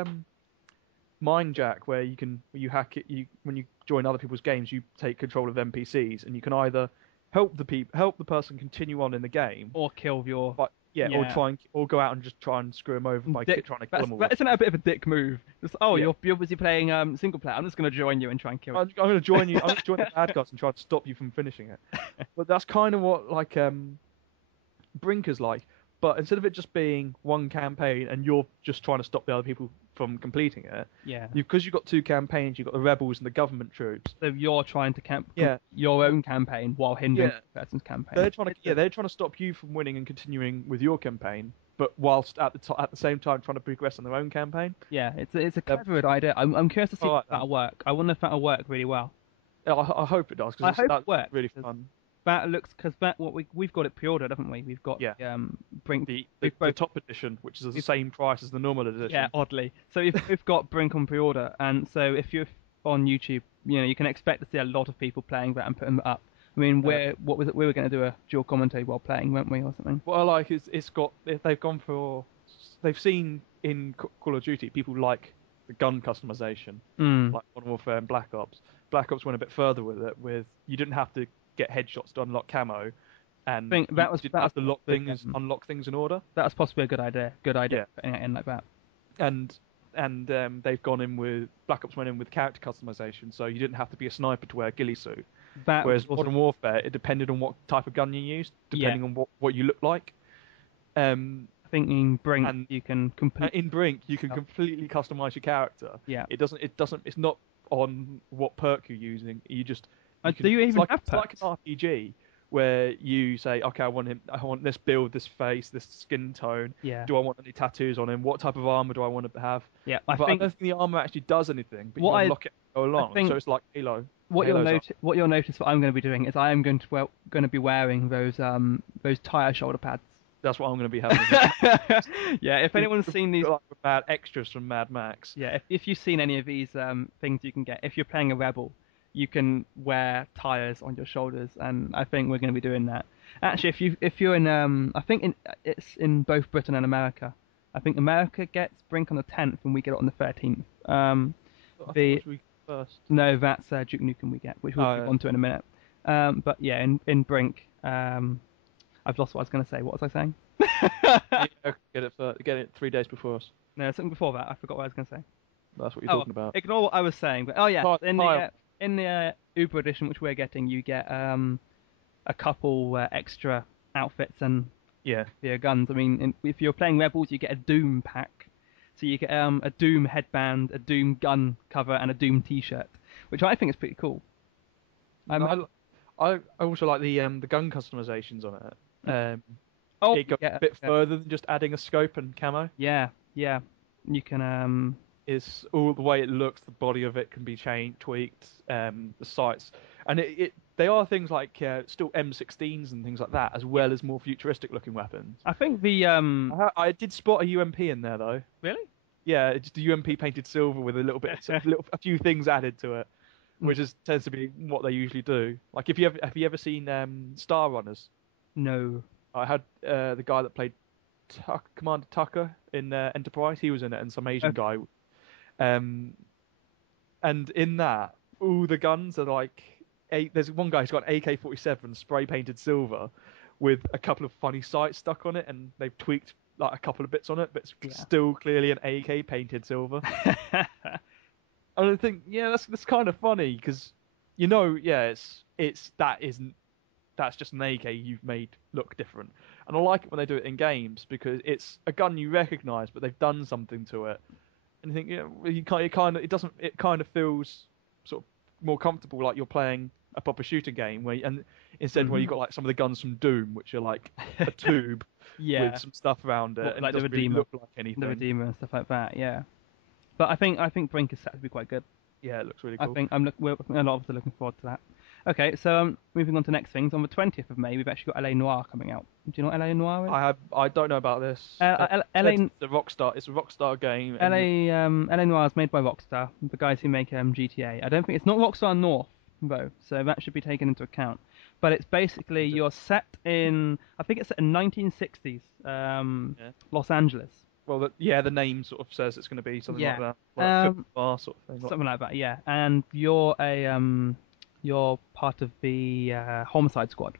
Mind Jack, where you hack it. When you join other people's games, you take control of NPCs, and you can either help the person continue on in the game, Or kill your. but yeah, Yeah. or go out and just try and screw them over by Dick. trying to kill them all. Isn't that a bit of a dick move? Just, oh, Yeah, you're busy playing single player. I'm just going to join you and try and kill you. I'm going to join you. I'm going to join the bad guys and try to stop you from finishing it. But that's kind of what like Brinker's like. But instead of it just being one campaign and you're just trying to stop the other people from completing it, Yeah. because you've got two campaigns, you've got the rebels and the government troops. So you're trying to Yeah. your own campaign while hindering Yeah. the person's campaign. They're trying to stop you from winning and continuing with your campaign, but whilst at the same time trying to progress on their own campaign. Yeah, it's a clever idea. I'm curious to see I if like that'll work. I wonder if that'll work really well. I hope it does I because hope that's it works. really 'Cause fun. that looks because that what we've got it pre-ordered, haven't we? We've got Yeah. Brink. The We've both top edition, which is the same price as the normal edition. yeah, oddly. So we've got Brink on pre-order, and so if you're on YouTube, you can expect to see a lot of people playing that and putting it up. I mean, what was it? We were going to do a dual commentary while playing, weren't we, or something? What I like is they've seen in Call of Duty people like the gun customization, Mm. like Modern Warfare and Black Ops. Black Ops went a bit further with it, with you didn't have to get headshots to unlock camo, and Think that you was didn't have to unlock things in order. that was possibly a good idea. Good idea Yeah. putting it in like that. And they've gone in with Black Ops went in with character customization, so you didn't have to be a sniper to wear a ghillie suit. That was Whereas also, Modern Warfare, it depended on what type of gun you used, depending on what you look like. I think in Brink and- you can complete. In Brink, you can completely customize your character. Yeah. It doesn't. It's not on what perk you're using. You just. Do you even have it's like perks? an RPG where you say, okay, I want this build, this face, this skin tone. Yeah. Do I want any tattoos on him? What type of armor do I want to have? Yeah. But I don't think the armor actually does anything, but you What I- unlock it as you go along. think So it's like Halo. What Halo's you'll notice what I'm going to be doing is I am going to be wearing those tire shoulder pads. That's what I'm going to be having. Yeah, if anyone's seen these, Like Mad extras from Mad Max. yeah, if you've seen any of these things you can get, if you're playing a rebel, you can wear tires on your shoulders, and I think we're going to be doing that. Actually, if you're in I think it's in both Britain and America. I think America gets Brink on the 10th, and we get it on the 13th. First. No, that's Duke Nukem we get, which we'll get onto in a minute. But yeah, in Brink, I've lost what I was going to say. What was I saying? Get it 3 days before us. No, something before that. I forgot what I was going to say. That's what you're talking about. Ignore what I was saying. But oh yeah, Kyle. in the Uber edition, which we're getting, you get a couple extra outfits and Yeah. your guns. I mean, if you're playing Rebels, you get a Doom pack. So you get a Doom headband, a Doom gun cover, and a Doom T-shirt, which I think is pretty cool. I also like the gun customizations on it. It goes yeah, a bit further than just adding a scope and camo. yeah. You can It's all the way it looks. The body of it can be tweaked. The sights, and they are things like still M16s and things like that, as well as more futuristic looking weapons. I think the I did spot a UMP in there though. really. Yeah, it's just a UMP painted silver with a little bit, a few things added to it, which tends to be what they usually do. Like have you ever seen Star Runners? No. I had the guy that played Commander Tucker in Enterprise. He was in it, and some Asian guy. And in that, all the guns are like there's one guy who's got an AK-47 spray painted silver, with a couple of funny sights stuck on it, and they've tweaked like a couple of bits on it, but it's Yeah. still clearly an AK painted silver. And I think, yeah, that's kind of funny because, yeah, that's just an AK you've made look different. And I like it when they do it in games because it's a gun you recognise, but they've done something to it. And you think, yeah, it kind of feels sort of more comfortable, like you're playing a proper shooter game instead where you've got like some of the guns from Doom, which are like a tube Yeah. with some stuff around it, What, and like it the doesn't really Redeemer, look like anything. the Redeemer and stuff like that. Yeah. But I think Brink is set to be quite good. Yeah, it looks really I cool. think we're a lot of us are looking forward to that. Okay, so moving on to next things. On the 20th of May, we've actually got LA Noire coming out. Do you know what LA Noire is? I don't know about this. LA It's a Rockstar game. And LA Noire is made by Rockstar, the guys who make GTA. I don't think it's not Rockstar North though, so that should be taken into account. But it's basically you're set in, I think it's set in 1960s, Yeah. Los Angeles. Well, the name sort of says it's going to be something like Yeah. that, like a film bar sort of thing. Something like that, yeah. And you're part of the homicide squad.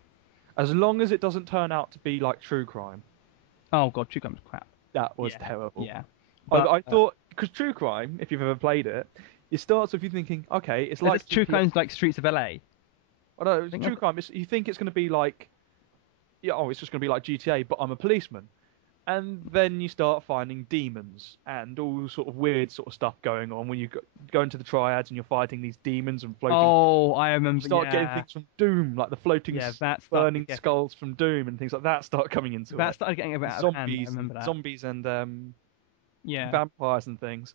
As long as it doesn't turn out to be like true crime. Oh god, True Crime's crap. That was Yeah, terrible. yeah. I, But, I thought because true crime, if you've ever played it, it starts with you thinking, okay, it's like True Crime's like Streets of LA. I don't know, true crime. You think it's going to be like, it's just going to be like GTA, but I'm a policeman. And then you start finding demons and all sort of weird sort of stuff going on when you go into the triads and you're fighting these demons and floating. Oh, I remember. You start getting things from Doom, like the floating, burning skulls from Doom and things like that start coming into it. That started getting a bit out of hand. I remember that. Zombies and vampires and things.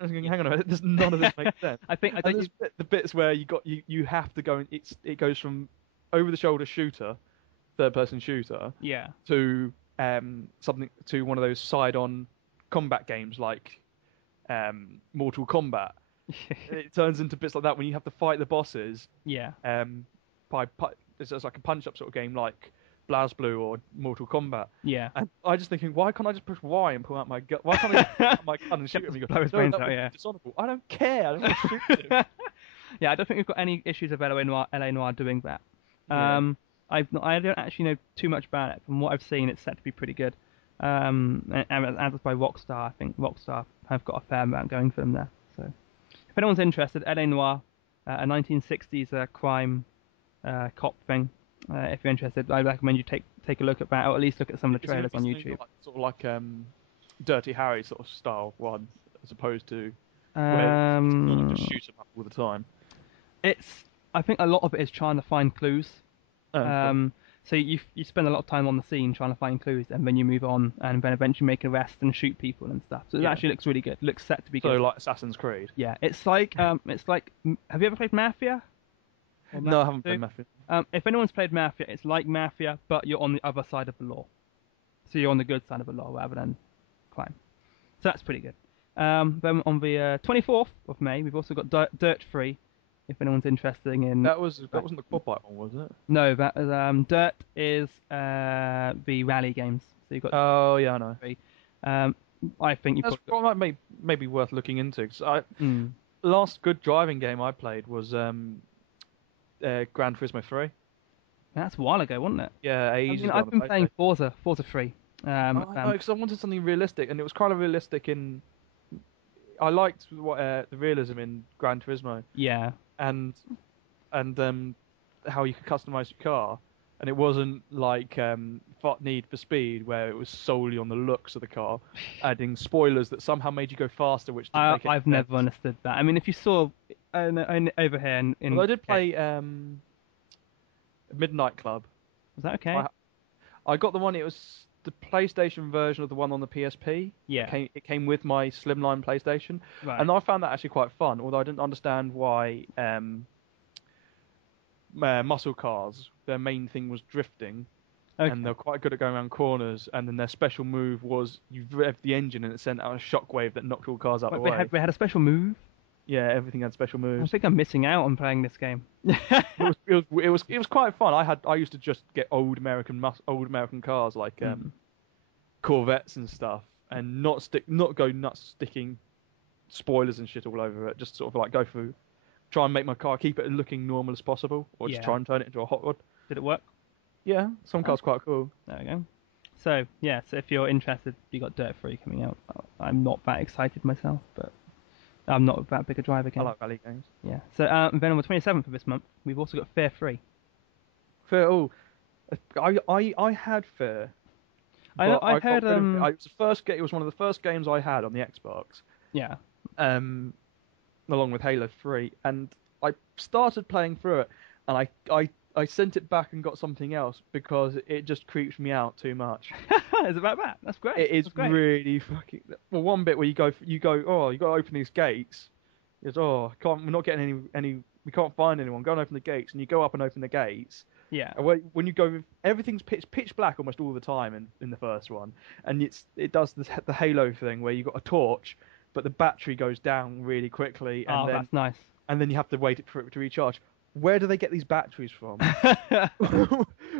I was thinking, hang on a minute, none of this makes sense. There's the bits where you have to go and it goes from over the shoulder shooter, third person shooter, to something to one of those side on combat games like Mortal Kombat. It turns into bits like that when you have to fight the bosses. Yeah. It's like a punch up sort of game like BlazBlue or Mortal Kombat. Yeah. And I just thinking, why can't I just push Y and pull out my gun? Why can't I just pull out my gun and shoot him? Blow his brains out, dishonorable. I don't care. I don't want to shoot him. Yeah, I don't think we've got any issues of LA Noire doing that. Yeah. I don't actually know too much about it. From what I've seen, it's set to be pretty good. And as by Rockstar, I think Rockstar have got a fair amount going for them there. So, if anyone's interested, LA Noire, a 1960s crime cop thing. If you're interested, I recommend you take a look at that, or at least look at some of the trailers on YouTube. Like Dirty Harry sort of style one, as opposed to where it's just shoot them up all the time. I think a lot of it is trying to find clues. Cool. So you spend a lot of time on the scene trying to find clues, and then you move on, and then eventually make an arrest and shoot people and stuff. So it actually looks really good. It looks set to be good. So like Assassin's Creed. Yeah, it's like have you ever played Mafia? No, I haven't played Mafia. If anyone's played Mafia, it's like Mafia, but you're on the other side of the law. So you're on the good side of the law rather than crime. So that's pretty good. Then on the 24th of May, we've also got Dirt Free. If anyone's interested in that wasn't the quad bike one, was it? No, that was Dirt is the rally games. So you've got. Oh yeah, I know. I think that's maybe worth looking into. Cause last good driving game I played was Gran Turismo 3. That's a while ago, wasn't it? Yeah, ages ago. I've been playing Forza 3. Because I wanted something realistic, and it was kind of realistic in. I liked the realism in Gran Turismo. Yeah. And how you could customize your car, and it wasn't like Need for Speed where it was solely on the looks of the car, adding spoilers that somehow made you go faster, which didn't make I've never understood that. I mean, if you saw over here in well, I did play Midnight Club. Was that okay? I got the one. It was the PlayStation version of the one on the PSP. Yeah. It came with my slimline PlayStation, and I found that actually quite fun. Although I didn't understand why muscle cars, their main thing was drifting, and they're quite good at going around corners. And then their special move was you rev the engine and it sent out a shockwave that knocked all cars out of the way. They had a special move. Yeah, everything had special moves. I think I'm missing out on playing this game. it was quite fun. I used to just get old American cars like Corvettes and stuff, and not go nuts sticking spoilers and shit all over it. Just sort of like go through try and make my car keep it looking normal as possible, or just Yeah. try and turn it into a hot rod. Did it work? Yeah, some cars quite cool. There we go. So yeah, so if you're interested, you got Dirt 3 coming out. I'm not that excited myself, but I'm not that big a driver I again. like rally games. Yeah. So then on the 27th of this month, we've also got Fear 3. Fair. Oh, I had Fair, I but I I got heard rid of it. It was the first It was one of the first games I had on the Xbox. yeah. Along with Halo 3, and I started playing through it, and I sent it back and got something else because it just creeps me out too much. Is it about that? That's great. It is That's great. really fucking. Well, one bit where you go, oh, you got to open these gates. It's we're not getting any, we can't find anyone. Go and open the gates, and you go up and open the gates. Yeah. And when you go, everything's pitch black almost all the time in the first one, and it does the Halo thing where you got a torch, but the battery goes down really quickly, and Oh, then that's nice. and then you have to wait for it to recharge. Where do they get these batteries from?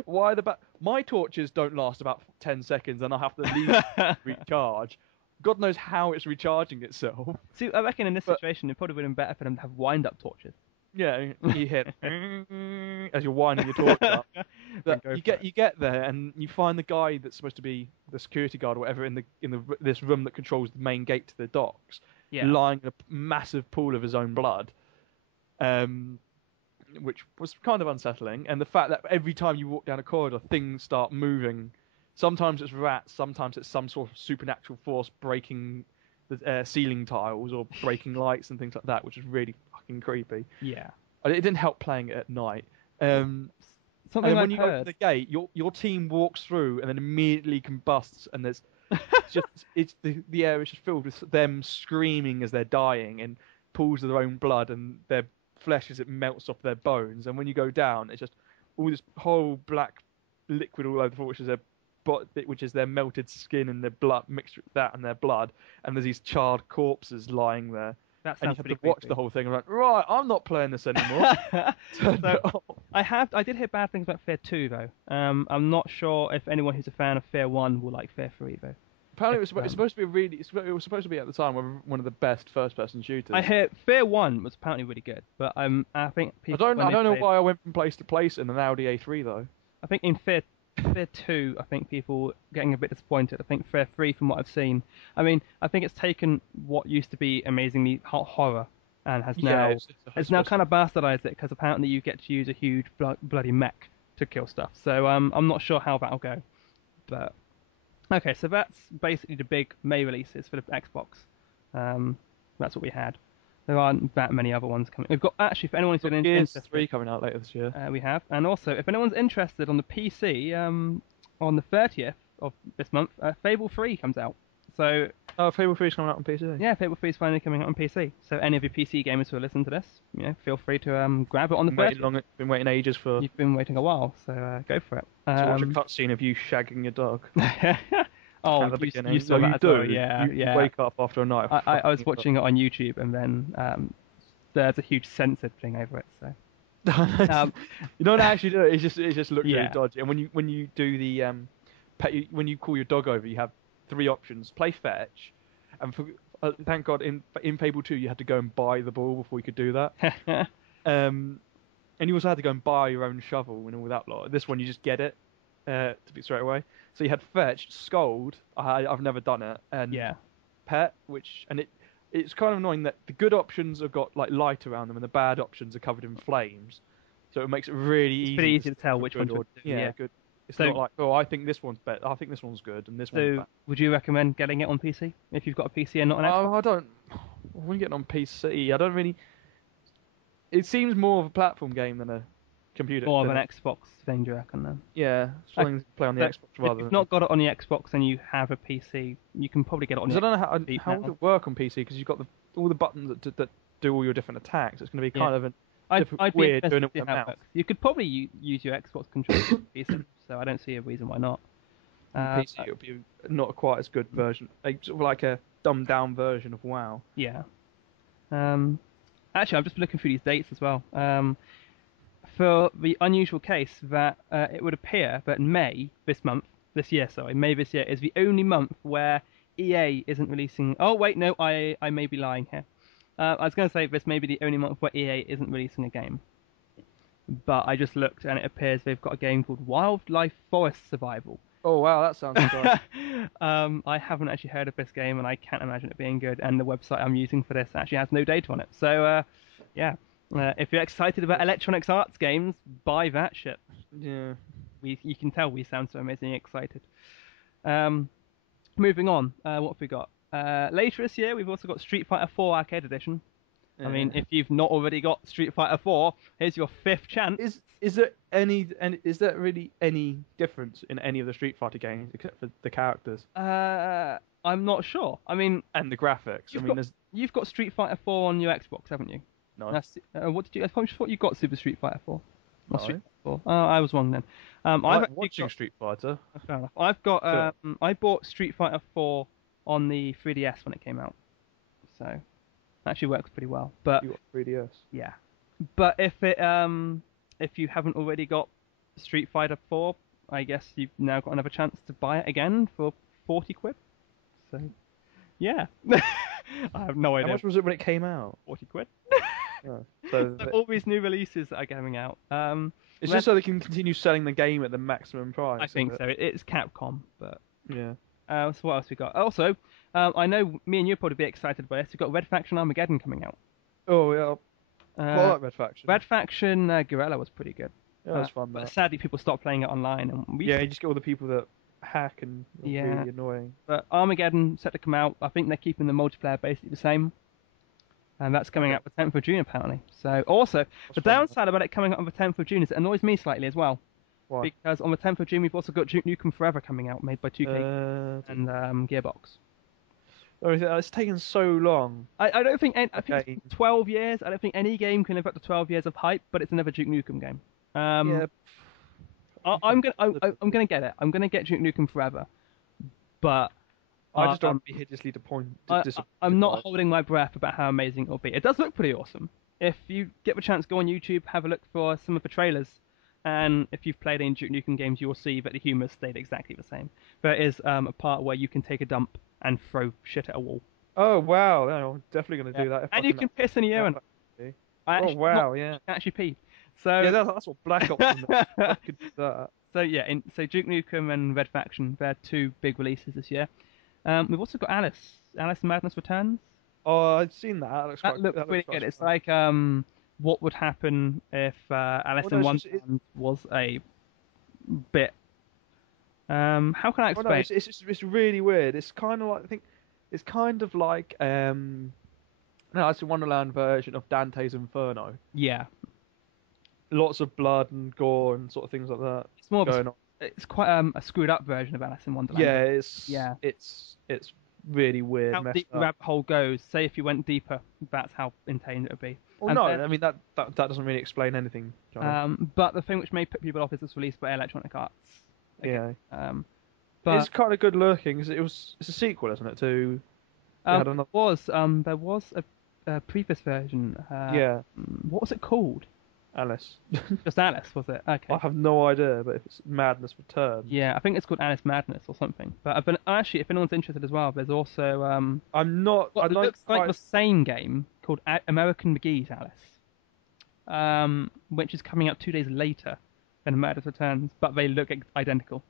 Why my torches don't last about 10 seconds, and I have to leave to recharge. God knows how it's recharging itself. See, I reckon in this But- situation, it probably would have been better for them to have wind-up torches. Yeah, you hit as you're winding your torch up. But Go you for get there, and you find the guy that's supposed to be the security guard or whatever in this room that controls the main gate to the docks, Yeah. lying in a massive pool of his own blood. Which was kind of unsettling, and the fact that every time you walk down a corridor, things start moving. Sometimes it's rats, sometimes it's some sort of supernatural force breaking the ceiling tiles or breaking lights and things like that, which is really fucking creepy. Yeah. It didn't help playing it at night. Something And then when I've you open heard. the gate, your team walks through and then immediately combusts, and there's the air is just filled with them screaming as they're dying and pools of their own blood and their flesh as it melts off their bones. And when you go down, it's just all this whole black liquid all over the floor, which is their melted skin and their blood mixed with that and their blood. And there's these charred corpses lying there. That And you sounds have pretty to watch creepy. the whole thing and like, right, I'm not playing this anymore. Turn it off. I did hear bad things about Fear 2 though. I'm not sure if anyone who's a fan of Fear 1 will like Fear 3 though. Apparently, it's supposed to be it was supposed to be at the time one of the best first-person shooters. I hear Fear 1 was apparently really good, but I think I people. don't when they know played- why I went from place to place in an Audi A3 though. I think in Fear 2, I think people were getting a bit disappointed. I think Fear 3, from what I've seen, I mean, I think it's taken what used to be amazingly hot horror and has now it's now kind of bastardized it because apparently you get to use a huge bloody mech to kill stuff. So I'm not sure how that'll go, but okay. So that's basically the big May releases for the Xbox. That's what we had. There aren't that many other ones coming. We've got actually, for anyone who's been Gears interested, 3 coming out later this year. we have, and also if anyone's interested on the PC, on the 30th of this month, Fable 3 comes out. So Oh, Fable 3 is coming out on PC. yeah, Fable 3 is finally coming out on PC. So any of you PC gamers who are listening to this, feel free to grab it on the 30th. Been waiting ages for You've been waiting a while, so go for it. to watch a cutscene of you shagging your dog. Oh, At the you beginning. saw No, that you as do. well. Yeah, you yeah. wake up after a night. Of I was fucking watching it on YouTube, and then there's a huge censored thing over it. So you don't actually do it. It just looks Yeah. really dodgy. And when you do the when you call your dog over, you have 3 options: play fetch, and thank God in Fable 2 you had to go and buy the ball before you could do that. And you also had to go and buy your own shovel and all that lot. This one you just get it to be straight away. So you had fetch, scold. I've never done it, and yeah, pet, it's kind of annoying that the good options have got like light around them and the bad options are covered in flames. So it makes it really it's easy. pretty easy to tell which good one or to do. Yeah. good. It's So- not like, oh, I think this one's better. I think this one's good, and this one's So bad. would you recommend getting it on PC if you've got a PC and not an Xbox? I don't. When you get on PC, I don't really. It seems more of a platform game than a computer. Or of than an Xbox thing, do you reckon then? Yeah, something to play on the But Xbox If rather you've than. not got it on the Xbox and you have a PC, you can probably get it on Because the I don't know beat how now. would it work on PC because you've got all the buttons that do all your different attacks. It's going to be Yeah. kind of an I'd be weird interested doing to it see with how a it mouse. works. You could probably use your Xbox controller on PC, so I don't see a reason why not. On PC, it would be not quite as good version, sort of like a dumbed down version of WoW. Yeah. Actually, I'm just looking through these dates as well. For the unusual case that it would appear that May this year is the only month where EA isn't releasing. Oh wait, no, I may be lying here. I was going to say this may be the only month where EA isn't releasing a game, but I just looked and it appears they've got a game called Wildlife Forest Survival. Oh wow, that sounds exciting. I haven't actually heard of this game, and I can't imagine it being good. And the website I'm using for this actually has no data on it. So, yeah, if you're excited about Electronic Arts games, buy that shit. Yeah. You can tell we sound so amazingly excited. Moving on, what have we got? Later this year, we've also got Street Fighter 4 Arcade Edition. I mean, if you've not already got Street Fighter 4, here's your fifth chance. Is there is there really any difference in any of the Street Fighter games except for the characters I'm not sure. I mean, and the graphics? you've got Street Fighter 4 on your Xbox, haven't you? No. What did you? I thought you got Super Street Fighter 4. Not No. Street Fighter 4. Oh, I was wrong then. I'm watching Street Fighter. Fair enough. I've got. I bought Street Fighter 4 on the 3DS when it came out, so it actually works pretty well. But You got 3DS. yeah, but if you haven't already got Street Fighter 4, I guess you've now got another chance to buy it again for 40 quid. So, yeah. I have no idea. How much was it when it came out? 40 quid. Oh, so all these new releases that are coming out. it's just so they can continue selling the game at the maximum price. I think so. It's Capcom, but Yeah. so what else we got? Also, I know me and you'll probably be excited by this. We've got Red Faction Armageddon coming out. Oh yeah. I like Red Faction. Red Faction Guerrilla was pretty good. Yeah, that was fun. But sadly, people stopped playing it online, and you just get all the people that hack and Yeah. really annoying. But Armageddon set to come out. I think they're keeping the multiplayer basically the same. And that's coming out the 10th of June, apparently. So, also, the downside about it coming out on the 10th of June is it annoys me slightly as well. Why? Because on the 10th of June, we've also got Duke Nukem Forever coming out, made by 2K and Gearbox. It's taken so long. I don't think... I think it's 12 years. I don't think any game can live up to 12 years of hype, but it's another Duke Nukem game. Yeah. I'm gonna get it. I'm gonna get Duke Nukem Forever. But... I just don't want to be hideously disappointed. I'm not holding my breath about how amazing it'll be. It does look pretty awesome. If you get the chance, go on YouTube, have a look for some of the trailers, and if you've played any Duke Nukem games, you'll see that the humour stayed exactly the same. There is a part where you can take a dump and throw shit at a wall. Oh wow, no, I'm definitely going to do that. And you can piss in the urine. Oh wow, yeah. Actually pee. So yeah, that's what Black Ops is. I could do that. So yeah, so Duke Nukem and Red Faction, they're two big releases this year. We've also got Alice. Alice Madness Returns. Oh, I've seen that. That looks really good. It's like what would happen if Alice in Wonderland was a bit. How can I explain? It's really weird. It's kind of like it's kind of like Alice in Wonderland version of Dante's Inferno. Yeah. Lots of blood and gore and sort of things like that. It's more going on. It's quite a screwed up version of Alice in Wonderland. Yeah, it's really weird. How deep the rabbit hole goes. Say if you went deeper, that's how insane it would be. Well, no, I mean that doesn't really explain anything. But the thing which may put people off is it's released by Electronic Arts. Again. Yeah. But it's kind of good looking. It's a sequel, isn't it? To there was a previous version. Yeah. What was it called? Alice. Just Alice, was it? Okay. I have no idea, but if it's Madness Returns. Yeah, I think it's called Alice Madness or something. But actually, if anyone's interested as well, there's also I'm not. It looks like the same game called American McGee's Alice, which is coming out 2 days later than Madness Returns, but they look identical.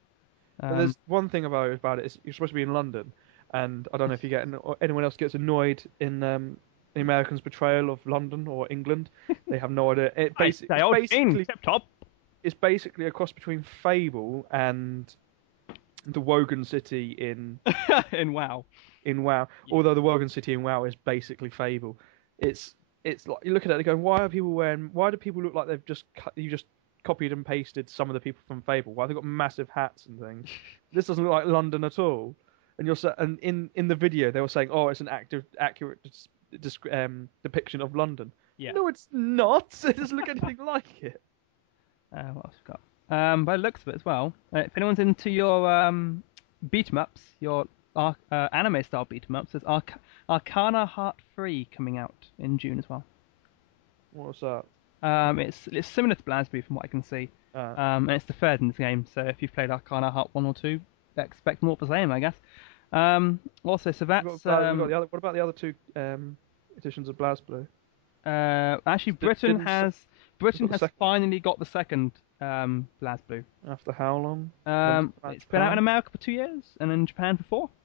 There's one thing about it is you're supposed to be in London, and I don't know if you or anyone else gets annoyed in the Americans' portrayal of London or England. They have no idea. It's basically a cross between Fable and the Wogan City in in WoW. In WoW, yeah. Although the Wogan City in WoW is basically Fable. It's like you look at it and go, why do people look like they've just copied and pasted some of the people from Fable? Why have they got massive hats and things? This doesn't look like London at all. And in the video they were saying, oh, it's an accurate depiction of London. Yeah. No, it's not. It doesn't look anything like it. What else we got? By the looks of it as well, if anyone's into your beat 'em ups, your anime style beat 'em ups, there's Arcana Heart 3 coming out in June as well. What's that? It's similar to Blasby from what I can see. And it's the third in this game, so if you've played Arcana Heart 1 or 2, expect more of the same, I guess. Also, so that's... what about the other two editions of BlazBlue? Actually, Did- Britain didn't s- has Britain got the has second finally got the second BlazBlue. after how long? When's it come out in It's been out in Japan? America for 2 years, and in Japan for 4. Yeah.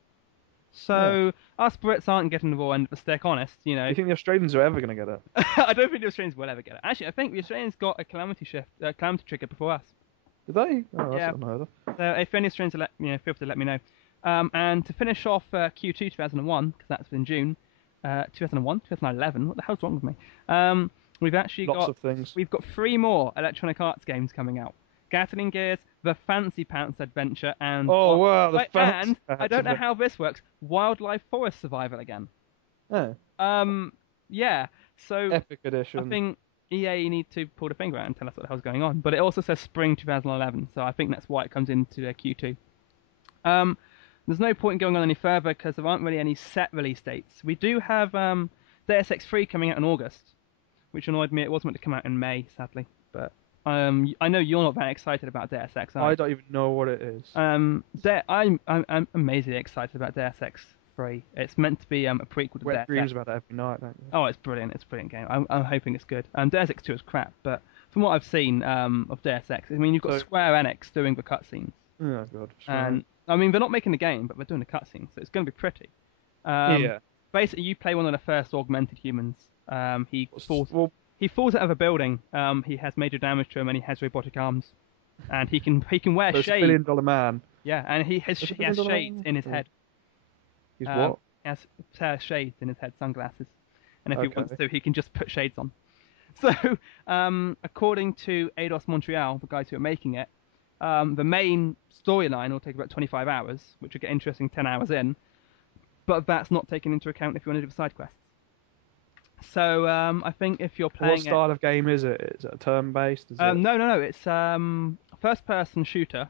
So us Brits aren't getting the raw end of the stick, honest. You Do know, you think the Australians are ever going to get it? I don't think the Australians will ever get it. Actually, I think the Australians got a calamity trigger before us. Did they? Oh, that's Yeah. unheard of. So if any Australians, feel free to let me know. And to finish off Q2 2001, because that's in June, 2001, 2011. What the hell's wrong with me? We've actually Lots of things. we've got 3 more Electronic Arts games coming out: Gatling Gears, The Fancy Pants Adventure, and Oh wow, the wait, Fancy and I Pants don't know Adventure. how this works. Wildlife Forest Survival again. Oh, Yeah. So epic edition. I think EA need to pull the finger out and tell us what the hell's going on. But it also says spring 2011, so I think that's why it comes into Q2. There's no point in going on any further because there aren't really any set release dates. We do have Deus Ex 3 coming out in August, which annoyed me. It was meant to come out in May, sadly. But I know you're not that excited about Deus Ex. I don't even know what it is. I'm amazingly excited about Deus Ex 3. It's meant to be a prequel to Wet Deus dreams Ex. about it every night, don't you? Oh, it's brilliant. It's a brilliant game. I'm hoping it's good. Deus Ex 2 is crap, but from what I've seen of Deus Ex, I mean, you've got So- Square Enix doing the cutscenes. Oh god. And I mean, they're not making the game, but they're doing the cutscenes, so it's going to be pretty. Yeah. Basically, you play one of the first augmented humans. He falls Well, out of a building. He has major damage to him, and he has robotic arms. And he can wear there's a shades. $1 billion man. Yeah, and he has There's a he has $1 billion shades man? in his Oh. head. He's Um, what? He has a pair of shades in his head, sunglasses. And if he Okay. wants to, he can just put shades on. So, according to Eidos Montreal, the guys who are making it, the main storyline will take about 25 hours, which will get interesting 10 hours in. But that's not taken into account if you want to do the side quests. So, I think if you're playing What style of game is it? Is it a turn-based? Is it... No. It's first-person shooter.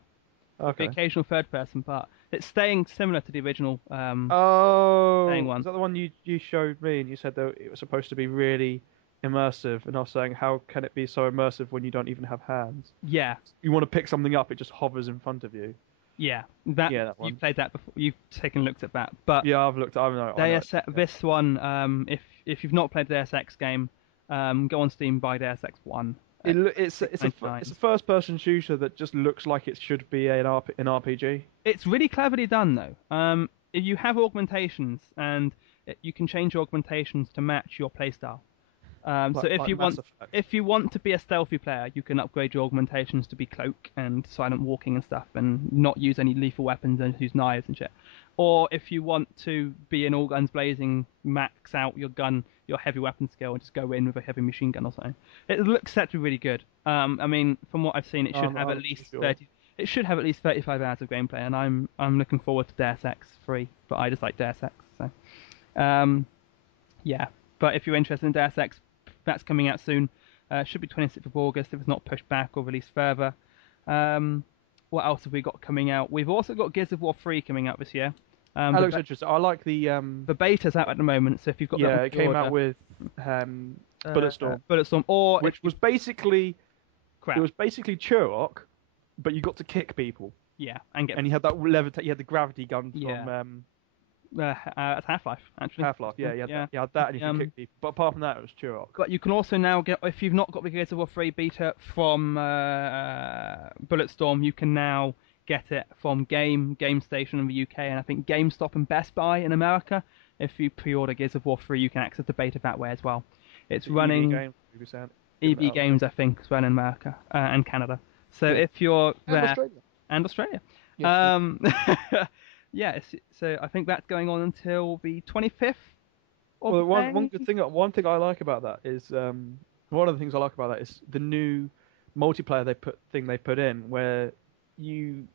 Okay. The occasional third-person part. It's staying similar to the original. Oh, Playing one. is that the one you showed me and you said that it was supposed to be really immersive? And I was saying, how can it be so immersive when you don't even have hands? Yeah, You want to pick something up, it just hovers in front of you. yeah. That You've one. played that before. You've taken a look at that. But Yeah, I've looked. I know. This one, if you've not played the Deus Ex game, go on Steam, buy Deus Ex 1. It's a $6.99. first-person shooter that just looks like it should be an RPG. It's really cleverly done, though. You have augmentations, and you can change your augmentations to match your playstyle. So if you want to be a stealthy player, you can upgrade your augmentations to be cloak and silent walking and stuff, and not use any lethal weapons and use knives and shit. Or if you want to be an all guns blazing, max out your heavy weapon skill, and just go in with a heavy machine gun or something. It looks set to be really good. I mean, from what I've seen, it should have at least 30. It should have at least 35 hours of gameplay, and I'm looking forward to Deus Ex 3. But I just like Deus Ex, so yeah. But if you're interested in Deus Ex, that's coming out soon. Should be 26th of August if it's not pushed back or released further. What else have we got coming out? We've also got Gears of War 3 coming out this year. That looks interesting. I like the The beta's out at the moment, so if you've got that yeah, on it came out pre-order, with Bulletstorm, Bulletstorm, or which was basically crap. it was basically Turok, but you got to kick people, Yeah, and get and you had that you had the gravity gun from Yeah. That's Half-Life actually. Half-Life. Yeah, you had that, and you could kick people. But apart from that, it was Turok. But you can also now get, if you've not got the Gears of War 3 beta from Bulletstorm, you can now get it from Game Station in the UK, and I think GameStop and Best Buy in America. If you pre-order Gears of War 3, you can access the beta that way as well. It's running EB Games, I think, as well in America and Canada. So if you're there, and Australia. Yes, Yeah, so I think that's going on until the 25th. Well, one thing I like about that is one of the things I like about that is the new multiplayer they put in, where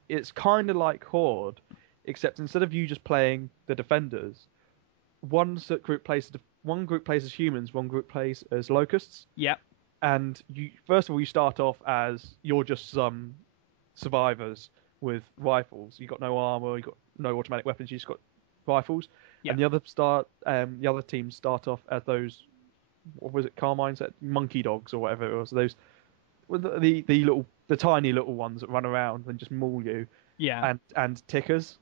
it's kind of like Horde, except instead of you just playing the defenders, one group plays as humans, one group plays as locusts. Yep. And first of all you start off as you're just some survivors with rifles. You got no armor, you got no automatic weapons, you just got rifles. Yep. And the other teams start off as those, what was it, Carmine's, monkey dogs or whatever it was. Those the tiny little ones that run around and just maul you. Yeah. And tickers.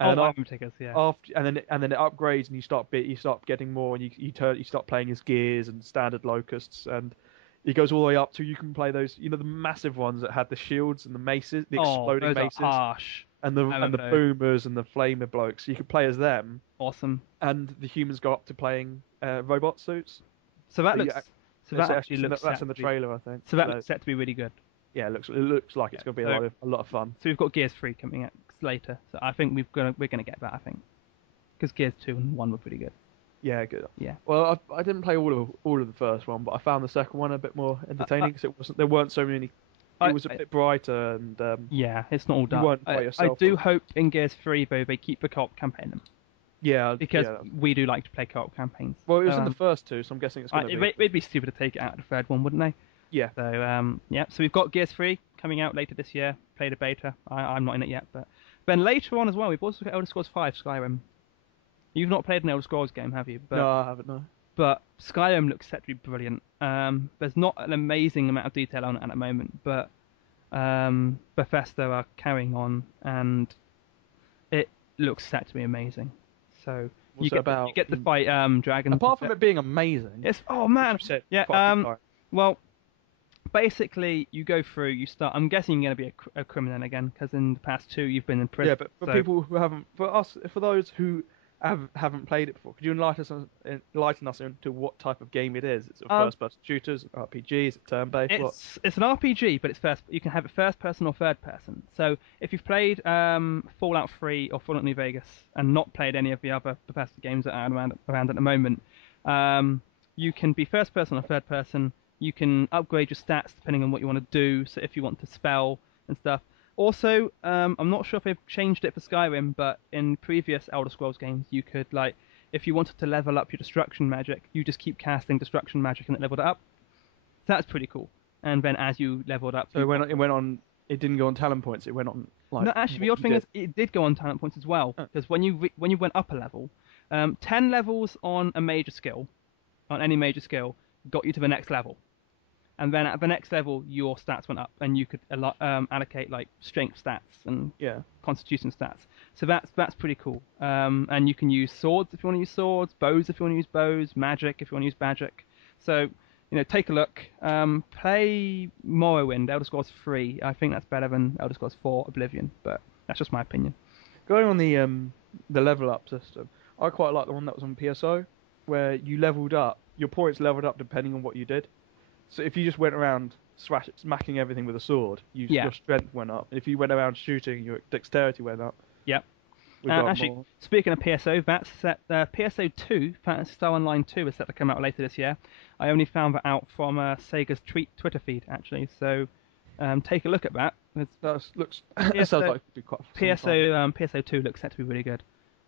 And then item tickers, yeah. and then it upgrades, and you start getting more, and you start playing as gears and standard locusts, and it goes all the way up to you can play those, the massive ones that had the shields and the maces, the Oh, exploding those are maces, harsh. and I the remember those. boomers and the flamer blokes. You could play as them, Awesome. and the humans go up to playing robot suits. So that So you, looks. ac- So that actually so looks that's set in the to be. trailer, I think. So that looks set to be really good. Yeah, it looks like Yeah. it's going to be So, a lot of fun. so we've got Gears 3 coming out later. So I think we're gonna get that. I think because Gears 2 and 1 were pretty good. Yeah, good. Yeah. Well, I didn't play all of the first one, but I found the second one a bit more entertaining because there weren't so many. It was a bit brighter, and Yeah, it's not all you dark. weren't by I yourself. do hope in Gears 3 though they keep the co-op campaign in, Yeah, because yeah. we do like to play co-op campaigns. Well, it was in the first two, so I'm guessing it's going to be. It'd be stupid to take it out of the third one, wouldn't they? Yeah. So yeah. So we've got Gears 3 coming out later this year. Played a beta. I'm not in it yet, but then later on as well, we've also got Elder Scrolls 5 Skyrim. You've not played an Elder Scrolls game, have you? No, I haven't. No. But Skyrim looks set to be brilliant. There's not an amazing amount of detail on it at the moment, but Bethesda are carrying on, and it looks set to be amazing. So What's it about? you get to fight dragons. Apart from it being amazing, It's man, which you said yeah. quite a few times. Well, basically, you go through. You start. I'm guessing you're going to be a criminal again, because in the past two you've been in prison. Yeah, but for people who haven't, for those who haven't played it before, could you enlighten us into what type of game it is? Is it first-person shooters, RPGs, is it turn-based? It's an RPG, but it's first. You can have it first person or third person. So if you've played Fallout 3 or Fallout New Vegas and not played any of the other Bethesda games that are around at the moment, you can be first person or third person. You can upgrade your stats depending on what you want to do. So if you want to spell and stuff. Also, I'm not sure if they've changed it for Skyrim, but in previous Elder Scrolls games, you could, like, if you wanted to level up your destruction magic, you just keep casting destruction magic and it leveled it up. So that's pretty cool. And then as you leveled up... So it didn't go on talent points, it went on, like... No, actually, the odd thing is, it did go on talent points as well, because when you went up a level, 10 levels on a major skill, on any major skill, got you to the next level. And then at the next level, your stats went up, and you could allocate like strength stats and constitution stats. So that's pretty cool. And you can use swords if you want to use swords, bows if you want to use bows, magic if you want to use magic. So take a look. Play Morrowind, Elder Scrolls 3. I think that's better than Elder Scrolls 4 Oblivion, but that's just my opinion. Going on the level up system, I quite like the one that was on PSO, where you leveled up. Your points leveled up depending on what you did. So if you just went around smacking everything with a sword, your strength went up. If you went around shooting, your dexterity went up. Yep. Actually, speaking of PSO, that's set. PSO 2, Phantasy Star Online 2, is set to come out later this year. I only found that out from Sega's Twitter feed, actually. So take a look at that. That sounds like it'd be quite PSO 2 looks set to be really good.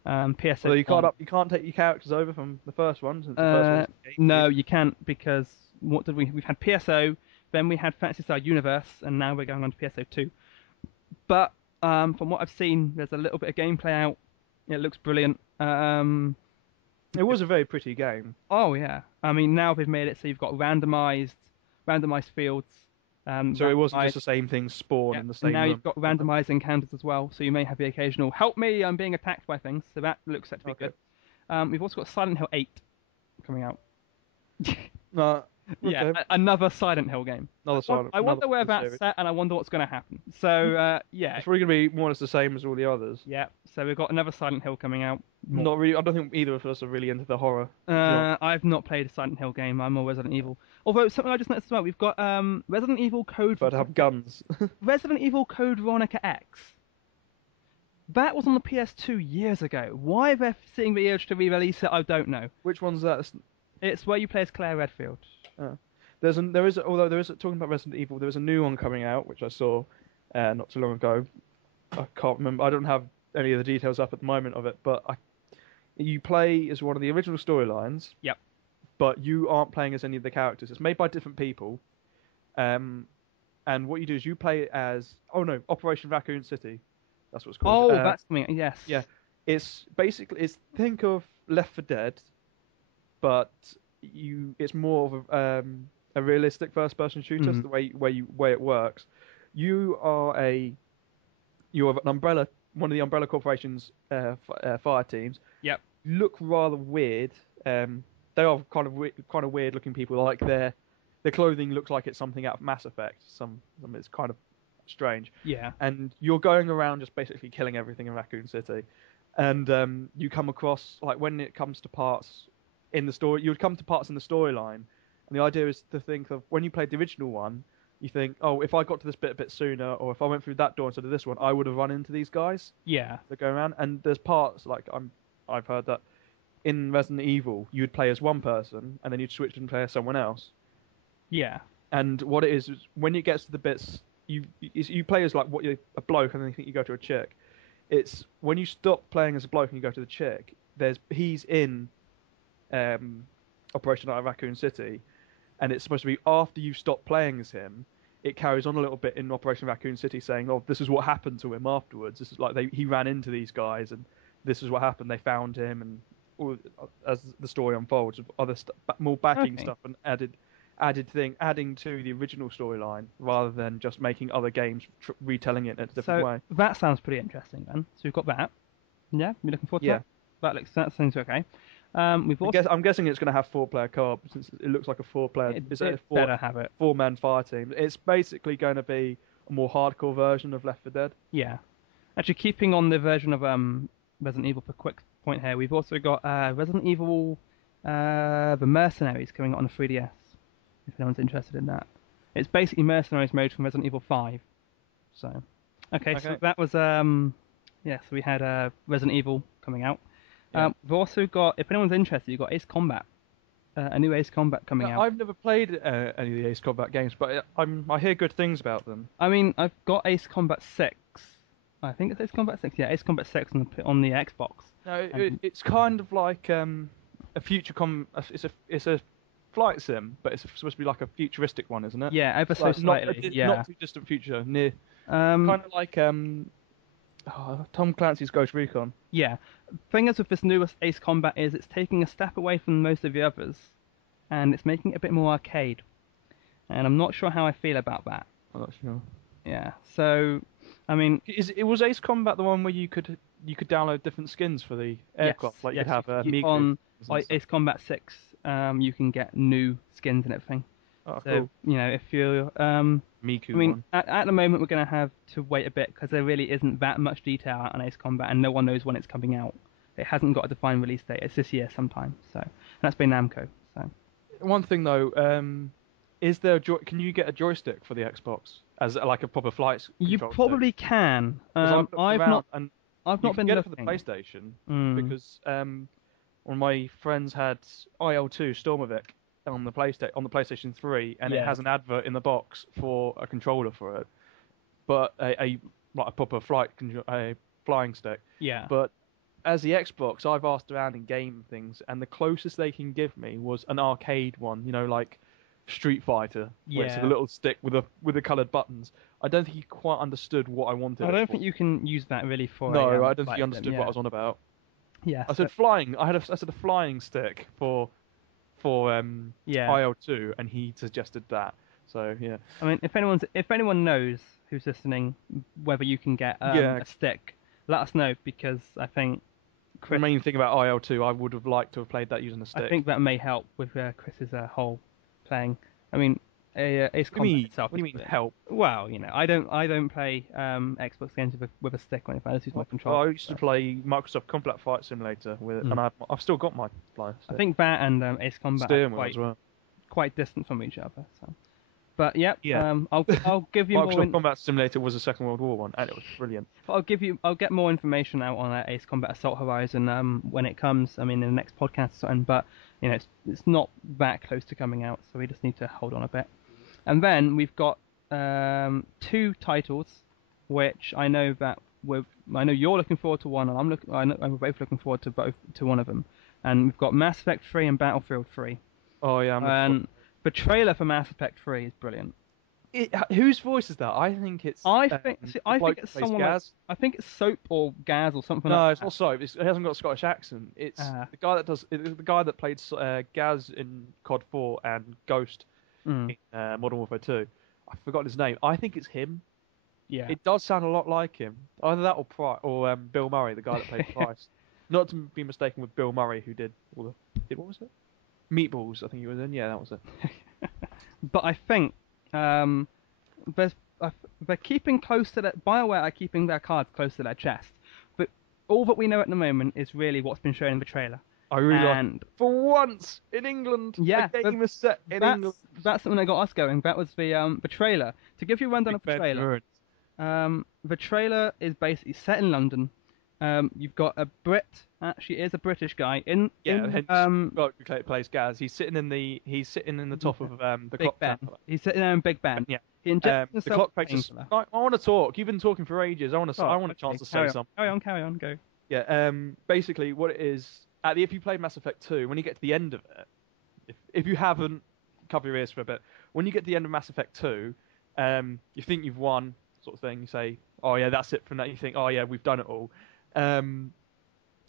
PSO. So you can't take your characters over from the first one. Since the first no, you can't, because what did we've had PSO, then we had Phantasy Star Universe, and now we're going on to PSO 2. But from what I've seen, there's a little bit of gameplay out. It looks brilliant. It was a very pretty game. Oh yeah, I mean now they've made it so you've got randomized fields. So it wasn't just the same thing spawn in the same now room. You've got randomized encounters as well, so you may have the occasional "help me, I'm being attacked by things." So that looks set to be good. We've also got Silent Hill 8 coming out. Yeah, another Silent Hill game. I wonder where that's set, and I wonder what's going to happen. So, yeah. It's probably going to be more or less the same as all the others. Yeah, so we've got another Silent Hill coming out. Not really. I don't think either of us are really into the horror. I've not played a Silent Hill game. I'm more Resident Evil. Although, something I just noticed as well, we've got Resident Evil Code... But have guns. Resident Evil Code Veronica X. That was on the PS2 years ago. Why they're seeing the urge to re-release it, I don't know. Which one's that? It's where you play as Claire Redfield. Although there is talking about Resident Evil, there is a new one coming out which I saw not too long ago. I can't remember. I don't have any of the details up at the moment of it, but you play as one of the original storylines. Yep. But you aren't playing as any of the characters. It's made by different people, and what you do is you play as Operation Raccoon City. That's what it's called. Oh, that's me. Yes. Yeah. It's think of Left 4 Dead, but it's more of a realistic first-person shooter. Mm-hmm. The way it works. You're an umbrella one of the Umbrella Corporation's fire teams. Yep. Look rather weird. They are kind of weird looking people. Like their clothing looks like it's something out of Mass Effect. Some it's kind of strange. Yeah. And you're going around just basically killing everything in Raccoon City, and you come across like when it comes to parts in the story, you would come to parts in the storyline, and the idea is to think of when you played the original one, you think, oh, if I got to this bit a bit sooner, or if I went through that door instead of this one, I would have run into these guys Yeah. that go around. And there's parts like I've heard that in Resident Evil you'd play as one person and then you'd switch and play as someone else. Yeah. And what it is when it gets to the bits you play as like what you're a bloke and then you think you go to a chick. It's when you stop playing as a bloke and you go to the chick. He's in Operation Night at Raccoon City, and it's supposed to be after you stop playing as him. It carries on a little bit in Operation Raccoon City, saying, "Oh, this is what happened to him afterwards. This is like he ran into these guys, and this is what happened. They found him, and all, as the story unfolds, other more backing stuff and adding to the original storyline rather than just making other games retelling it in a different way." That sounds pretty interesting then. So we've got that. Yeah, you're looking forward to that. That seems okay. We've also... I'm guessing it's going to have 4-player co-op since it looks like a 4-player. Better have it. 4-man fire team. It's basically going to be a more hardcore version of Left 4 Dead. Yeah. Actually, keeping on the version of Resident Evil for quick point here, we've also got Resident Evil The Mercenaries coming out on the 3DS. If anyone's interested in that, it's basically Mercenaries mode from Resident Evil 5. So, okay. So that was So we had Resident Evil coming out. Yeah. We've also got, if anyone's interested, you've got Ace Combat, a new Ace Combat coming out. I've never played any of the Ace Combat games, but I hear good things about them. I mean, I've got Ace Combat 6. I think it's Ace Combat 6. Yeah, Ace Combat 6 on the Xbox. No, it's kind of like a future It's a flight sim, but it's supposed to be like a futuristic one, isn't it? Yeah, ever so slightly. Not too distant future, near. Kind of like Tom Clancy's Ghost Recon. Yeah. Thing is with this newest Ace Combat is it's taking a step away from most of the others, and it's making it a bit more arcade. And I'm not sure how I feel about that. I'm not sure. Yeah. So, I mean, was Ace Combat the one where you could download different skins for the aircraft, like you'd have Miku on Ace Combat 6. You can get new skins and everything. Oh, so, cool. You know, if you're Miku. I mean, at the moment we're going to have to wait a bit because there really isn't that much detail out on Ace Combat, and no one knows when it's coming out. It hasn't got a defined release date. It's this year sometime. So, and that's by Namco. So, one thing though, is there can you get a joystick for the Xbox as like a proper flight? You probably can. I've not been get looking. it for the PlayStation because one of my friends had IL-2 Stormovic on the PlayStation 3, and it has an advert in the box for a controller for it, but a proper flying stick. Yeah. But as the Xbox, I've asked around in game things, and the closest they can give me was an arcade one. You know, like Street Fighter, where it's a little stick with the coloured buttons. I don't think he quite understood what I wanted. I don't think you can use that really for. No, I don't think he understood what I was on about. Yeah. I said flying. I said a flying stick for IL-2, and he suggested that. So yeah. I mean, if anyone knows who's listening, whether you can get a stick, let us know, because I think the main thing about IL-2, I would have liked to have played that using a stick. I think that may help with Chris's whole playing. I mean, Ace Combat itself. What do you mean help? Well, you know, I don't play Xbox games with a stick or anything. I just use my controller. I used to play Microsoft Combat Flight Simulator with, and I've still got my flight stick. I think that and Ace Combat are quite distant from each other. So. But yeah. I'll give you Microsoft Combat Simulator was a Second World War one, and it was brilliant. I'll get more information out on Ace Combat Assault Horizon when it comes. I mean, in the next podcast or something. But you know, it's not that close to coming out, so we just need to hold on a bit. And then we've got 2 titles, which I know you're looking forward to one, and we're both looking forward to one of them. And we've got Mass Effect 3 and Battlefield 3. Oh yeah, and the trailer for Mass Effect 3 is brilliant. Whose voice is that? I think it's. I think it's someone. I think it's Soap or Gaz or something. No, like it's not Soap. It hasn't got a Scottish accent. It's the guy that played Gaz in COD 4 and Ghost in Modern Warfare 2. I forgot his name. I think it's him. Yeah. It does sound a lot like him. Either that or Bill Murray, the guy that played Price. Not to be mistaken with Bill Murray, who did what was it? Meatballs, I think he was in. Yeah, that was it. But I think um, there's, they're keeping close to that. BioWare are keeping their cards close to their chest. But all that we know at the moment is really what's been shown in the trailer. I really like. And For once in England, yeah, a game is set in England. that's something that got us going. That was the trailer. To give you a rundown of the Big Ben trailer, ruined. the trailer is basically set in London. You've got a Brit, actually is a British guy in Plays Gaz. He's sitting in the top of the Big clock Ben. tower. He's sitting there in Big Ben. Yeah. He injects The himself clock face. painkiller. I want to talk. You've been talking for ages. I want a chance to say something. Carry on, go. Yeah. Basically, what it is, if you played Mass Effect 2, when you get to the end of it, if you haven't, cover your ears for a bit. When you get to the end of Mass Effect 2, you think you've won, sort of thing. You say, oh yeah, that's it from that. You think, oh yeah, we've done it all.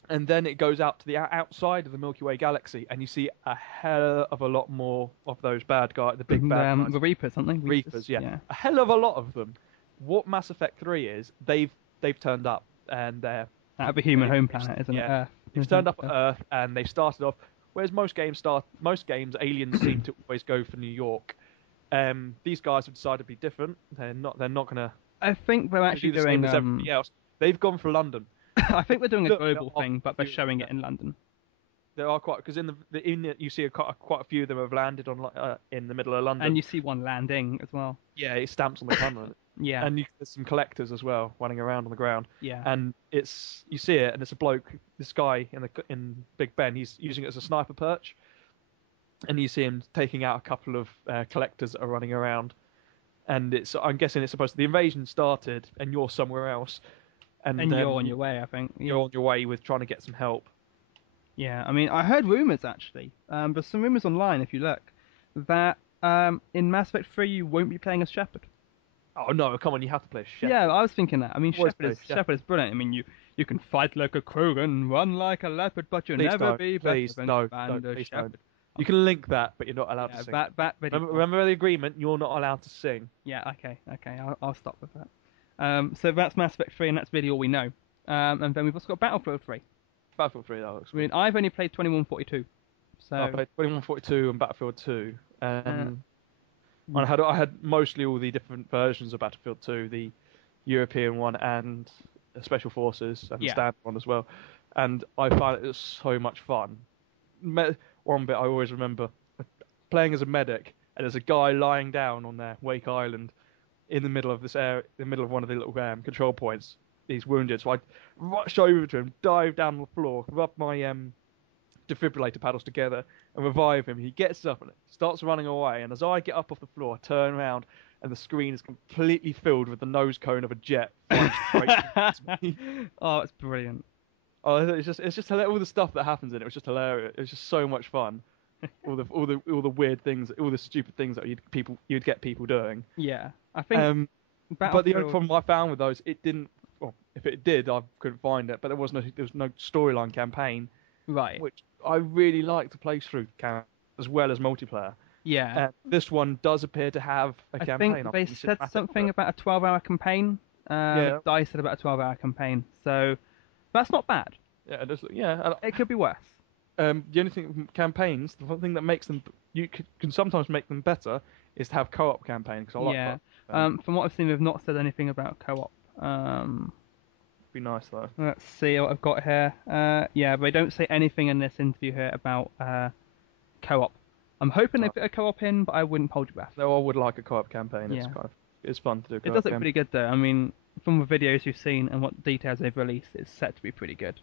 And then it goes out to the outside of the Milky Way galaxy, and you see a hell of a lot more of those bad guys, the big bad guys. The Reapers, aren't they? Reapers, yeah. A hell of a lot of them. What Mass Effect 3 is, they've turned up, and they're out of a human home planet, isn't it? Earth. They've turned up at Earth, and they started off. Whereas most games, aliens seem to always go for New York. These guys have decided to be different. They're not going to. I think they're actually do the same as everybody else. They've gone for London. I think we're doing a global thing, but they're showing it in London. There are quite, because you see quite a few of them have landed on in the middle of London, and you see one landing as well. Yeah, it stamps on the camera. Yeah, and there's some collectors as well running around on the ground. Yeah, and you see it, and it's a bloke, this guy in Big Ben. He's using it as a sniper perch, and you see him taking out a couple of collectors that are running around. And I'm guessing it's supposed to. The invasion started, and you're somewhere else. And you're on your way, I think. You're on your way with trying to get some help. Yeah, I mean, I heard rumours, actually. There's some rumours online, if you look, that in Mass Effect 3 you won't be playing as Shepard. Oh, no, come on, you have to play as Shepard. Yeah, I was thinking that. I mean, Shepard is brilliant. I mean, you can fight like a Krogan, run like a leopard, but you'll never be better than Commander Shepard. You can link that, but you're not allowed to sing. Remember the agreement, you're not allowed to sing. Yeah, okay, I'll stop with that. So that's Mass Effect 3, and that's really all we know. And then we've also got Battlefield 3. Battlefield 3, that looks good. I mean, I've only played 2142. So I played 2142 and Battlefield 2. I had mostly all the different versions of Battlefield 2, the European one and the Special Forces and the standard one as well. And I found it was so much fun. One bit I always remember playing as a medic, and there's a guy lying down on their Wake Island in the middle of this area, in the middle of one of the little control points. He's wounded, so I rush over to him, dive down on the floor, rub my defibrillator paddles together, and revive him. He gets up and starts running away, and as I get up off the floor, I turn around, and the screen is completely filled with the nose cone of a jet flying straight towards me. Oh, it's brilliant. Oh, it's just all the stuff that happens in it was just hilarious. It was just so much fun. all the weird things, all the stupid things that you'd get people doing. Yeah, I think. But the only problem I found with those, it didn't. Well, if it did, I couldn't find it. But there was no storyline campaign. Right. Which I really like to play through as well as multiplayer. Yeah. This one does appear to have a campaign. I think they said something about a 12-hour campaign. DICE said about a 12-hour campaign. So that's not bad. Yeah, it does. Yeah. It could be worse. The only thing campaigns, the one thing that makes them, can sometimes make them better, is to have co-op campaign. Cause I like that. From what I've seen, they've not said anything about co-op. Be nice though. Let's see what I've got here. But they don't say anything in this interview here about co-op. I'm hoping they put a co-op in, but I wouldn't hold your breath. No, I would like a co-op campaign. Yeah. It's fun to do. It does look pretty good though. I mean, from the videos you've seen and what details they've released, it's set to be pretty good.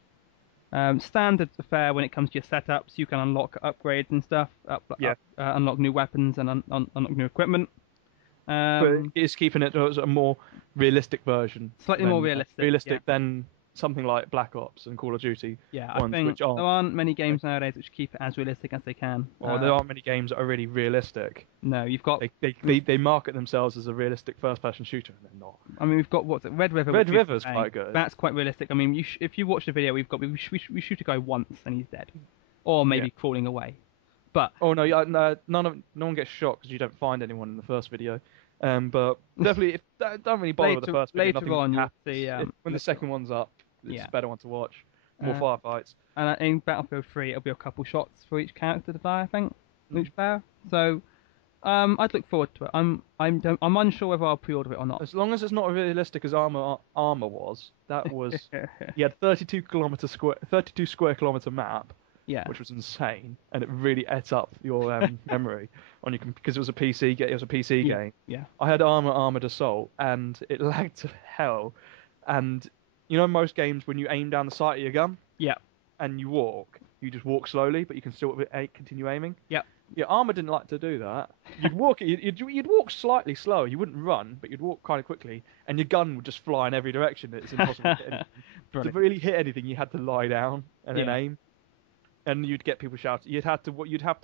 Standard affair when it comes to your setups. You can unlock upgrades and stuff. Unlock new weapons and unlock new equipment. But it's keeping it as a more realistic version. Slightly more realistic. Than something like Black Ops and Call of Duty. Yeah, I think there aren't many games nowadays which keep it as realistic as they can. Well, there aren't many games that are really realistic. No, you've got... They market themselves as a realistic first-person shooter, and they're not. I mean, we've got, Red River? Red River's quite good. That's quite realistic. I mean, if you watch the video, we shoot a guy once and he's dead. Or maybe crawling away. But... Oh, no, no one gets shot because you don't find anyone in the first video. But definitely, don't really bother with the first video. Later Nothing on, you'll happens. see. When the second one's up, it's Yeah. a better one to watch. More Uh, firefights. And in Battlefield 3, it'll be a couple shots for each character to die, I think, each player. So, I'd look forward to it. I'm unsure whether I'll pre-order it or not. As long as it's not as realistic as Armor was, that was. You had 32 square kilometer map, Yeah. which was insane, and it really ate up your memory on your because it was a PC. It was a PC game. Yeah. I had Armored Assault, and it lagged to hell. And you know, most games when you aim down the sight of your gun, Yeah. and you just walk slowly, but you can still continue aiming. Yeah. Yeah, Armour didn't like to do that. You'd walk, you'd walk slightly slower. You wouldn't run, but you'd walk kind of quickly, and your gun would just fly in every direction. It's impossible to hit anything. To really hit anything, you had to lie down and then aim, and you'd get people shouting. You'd have to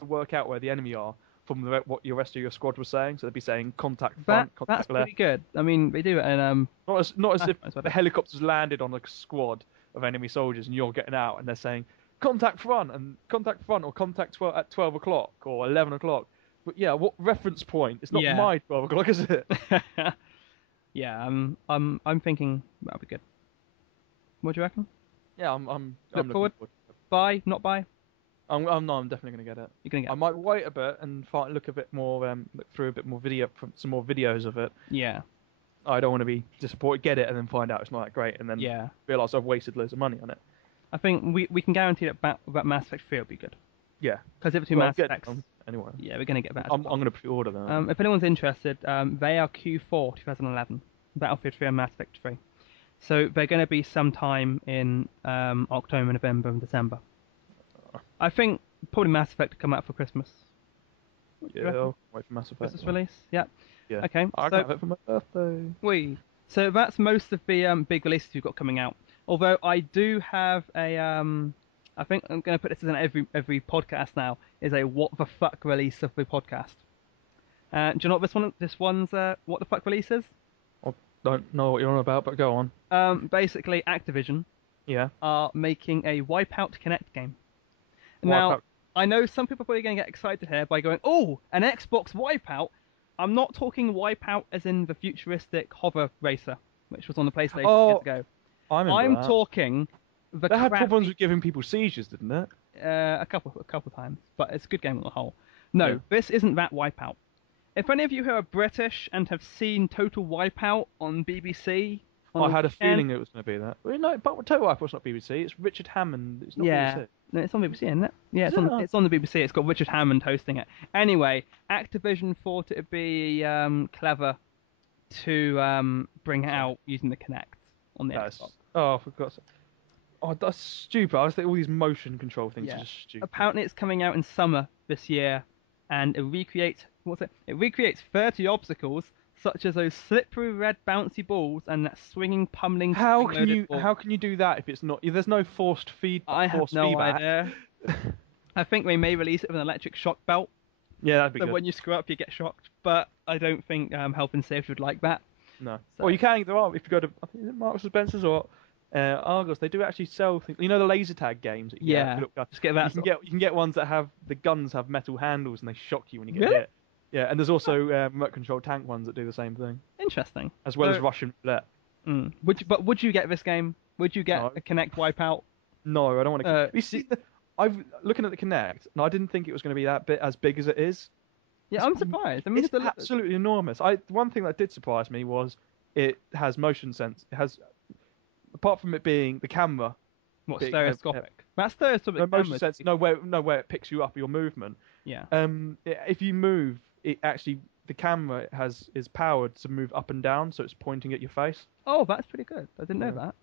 work out where the enemy are from what your rest of your squad was saying. So they'd be saying contact front, contact that's left. pretty good. I mean, they do it, and Not as if the helicopters landed on a squad of enemy soldiers and you're getting out and they're saying contact front or contact at 12 o'clock or 11 o'clock. But yeah, what reference point? It's not my 12 o'clock, is it? Yeah, I'm thinking that'll be good. What do you reckon? Yeah, I'm Look forward. Buy, not buy. I'm definitely gonna get it. You're gonna get I might wait a bit and look a bit more, look through a bit more some more videos of it. Yeah. I don't want to be disappointed, get it, and then find out it's not that great, and then realise I've wasted loads of money on it. I think we can guarantee that Mass Effect 3 will be good. Yeah. Because if it's Mass Effect, anyway. Yeah, we're gonna get that. I'm gonna pre-order that. If anyone's interested, they are Q4 2011, Battlefield 3 and Mass Effect 3. So they're going to be sometime in October, November, and December. I think probably Mass Effect to come out for Christmas. Yeah, I'll wait for Mass Effect. Christmas release, yeah. Yeah. Okay. I got it for my birthday. So that's most of the big releases we've got coming out. Although I do have a, I think I'm going to put this in every podcast now, is a what the fuck release of the podcast. Do you know what this one's what the fuck release is? I don't know what you're on about, but go on. Basically Activision are making a Wipeout Connect game. Now, I know some people are probably going to get excited here by going, oh, an Xbox Wipeout. I'm not talking Wipeout as in the futuristic hover racer, which was on the PlayStation years ago. I'm talking the They had problems with giving people seizures, didn't it? A couple times, but it's a good game on the whole. No, this isn't that Wipeout. If any of you who are British and have seen Total Wipeout on BBC... I had a feeling it was going to be that. Well, no, but Total Wipeout's not BBC. It's Richard Hammond. It's not BBC. No, it's on BBC, isn't it? Yeah, it's on the BBC. It's got Richard Hammond hosting it. Anyway, Activision thought it would be clever to bring it out using the Kinect on the Xbox. Oh, for God's sake. Oh, that's stupid. I think all these motion control things are just stupid. Apparently it's coming out in summer this year, and it recreates 30 obstacles, such as those slippery red bouncy balls and that swinging pummeling. How can you do that if it's not? There's no forced feedback. I have no idea. I think they may release it with an electric shock belt. Yeah, that'd be good. So when you screw up, you get shocked. But I don't think Health and Safety would like that. No. So. Well, you can. There are. If you go to, I think, is it Marks and Spencer's or Argos, they do actually sell things. You know the laser tag games. That Just get that. You can get ones that have the guns have metal handles and they shock you when you get hit. Yeah, and there's also remote control tank ones that do the same thing. Interesting. As well as Russian roulette. Would you get this game? Would you get a Kinect Wipeout? No, I don't want to. You see, I'm looking at the Kinect, and I didn't think it was going to be that bit as big as it is. Yeah, I'm surprised. I mean, it's absolutely enormous. One thing that did surprise me was it has motion sense. It has, apart from it being the camera. What, stereoscopic? That's stereoscopic. No motion sense. Where it picks you up your movement. Yeah. If you move, it actually the camera is powered to move up and down, so it's pointing at your face. Oh, that's pretty good. I didn't know that.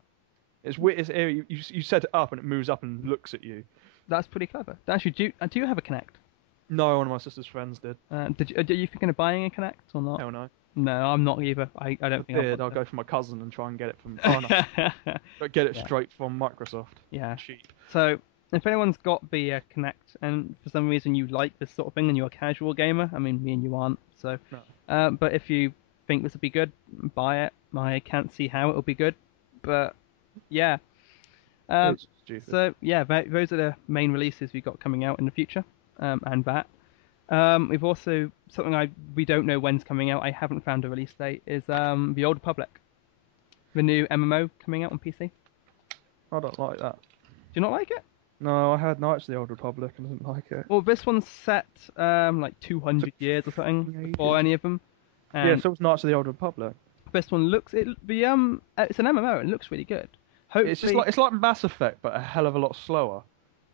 It's weird. You set it up and it moves up and looks at you. That's pretty clever. Actually, do you have a Kinect? No, one of my sister's friends did. Are you thinking of buying a Kinect or not? Hell no. No, I'm not either. I don't think I'll go for my cousin and try and get it from. Get it straight from Microsoft. Yeah. Cheap. So if anyone's got the Kinect and for some reason you like this sort of thing and you're a casual gamer, I mean me and you aren't. So, but if you think this would be good, buy it. I can't see how it will be good, but yeah. So yeah, those are the main releases we've got coming out in the future, and that. We've also something we don't know when's coming out. I haven't found a release date. Is the Old Republic, the new MMO coming out on PC? I don't like that. Do you not like it? No, I had Knights of the Old Republic and I didn't like it. Well, this one's set like 200 years or something Ages. before any of them. Yeah, And so it's Knights of the Old Republic. this one looks it's an MMO. It looks really good. Hopefully, It's like Mass Effect, but a hell of a lot slower.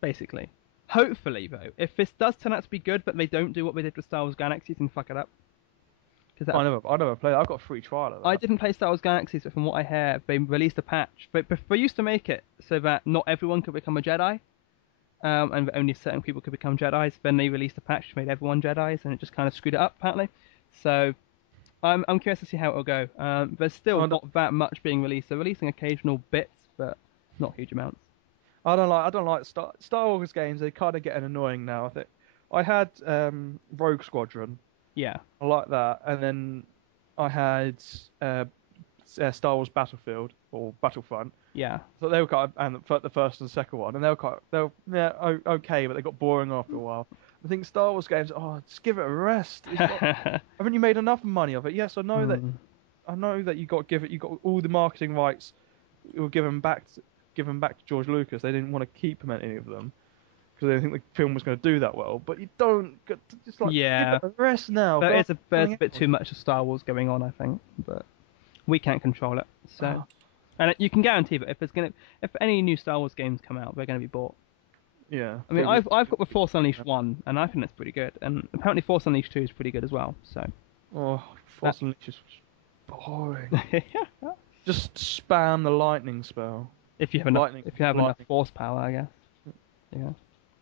basically. Hopefully, though, if this does turn out to be good, but they don't do what they did with Star Wars Galaxies and fuck it up. Because I never played. I've got a free trial of that. I didn't play Star Wars Galaxies, but from what I hear, they released a patch. But they used to make it so that not everyone could become a Jedi, and that only certain people could become Jedis. Then they released a patch which made everyone Jedis, and it just kind of screwed it up, apparently. So I'm curious to see how it'll go. There's still not that much being released. They're releasing occasional bits, but not huge amounts. I don't like Star Wars games. They kind of getting annoying now. I think I had Rogue Squadron. Yeah. I like that, and then I had Star Wars Battlefield or Battlefront. Yeah. So they were and the first and second one, and they were okay, but they got boring after a while. I think Star Wars games, just give it a rest. Haven't you made enough money of it? Yes, I know that. I know that you got all the marketing rights. You were given back to George Lucas. They didn't want to keep any of them because they didn't think the film was going to do that well. But you don't just give it a rest now. There's a bit too much of Star Wars going on, I think, but we can't control it. So, and you can guarantee that if any new Star Wars games come out, they're going to be bought. Yeah. I mean, I've got the Force Unleashed 1, and I think that's pretty good. And apparently Force Unleashed 2 is pretty good as well. So. Force Unleashed is boring. Just spam the lightning spell. If you have enough force power, I guess. Yeah.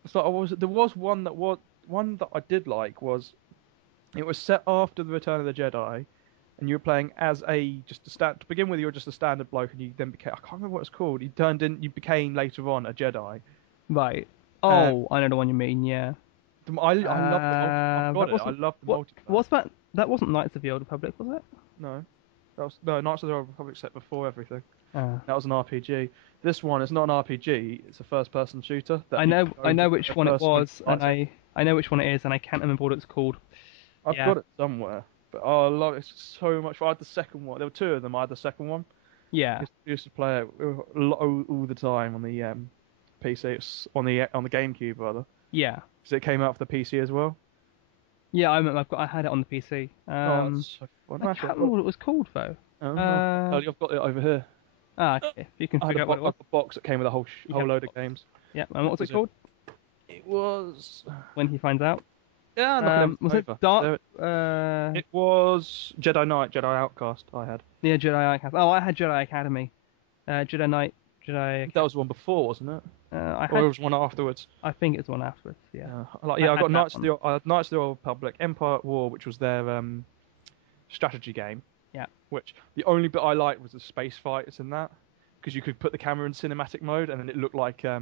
So there was one that I did like was it was set after the Return of the Jedi, and you were playing as to begin with you were just a standard bloke, and you then became, I can't remember what it's called. You became later on a Jedi. Right. Oh, I know the one you mean. Yeah. I love the multiplayer. I love the multiplayer. What's that? That wasn't Knights of the Old Republic, was it? No. Knights of the Old Republic set before everything. That was an RPG. This one is not an RPG. It's a first-person shooter. I know which one it was, and I know which one it is, and I can't remember what it's called. I've got it somewhere, but I love it so much. I had the second one. There were two of them. I had the second one. Yeah. I used to play it all the time on the PC. It's on the GameCube rather. Yeah. Because it came out for the PC as well. Yeah, I had it on the PC. That's so fun. I can't remember what it was called though. I've got it over here. Okay. If you can figure out what it was. A box that came with a whole load of games. Yeah, and what was it called? It was... When he finds out? Yeah, was it Dark? It was Jedi Knight, Jedi Outcast I had. Yeah, Jedi Outcast. Oh, I had Jedi Academy. Jedi Knight, Jedi... That was the one before, wasn't it? Or it was one afterwards. I think it's one afterwards, yeah. I got Knights of the Old Republic, Empire at War, which was their strategy game. Yeah. Which the only bit I liked was the space fights in that, because you could put the camera in cinematic mode and then it looked like a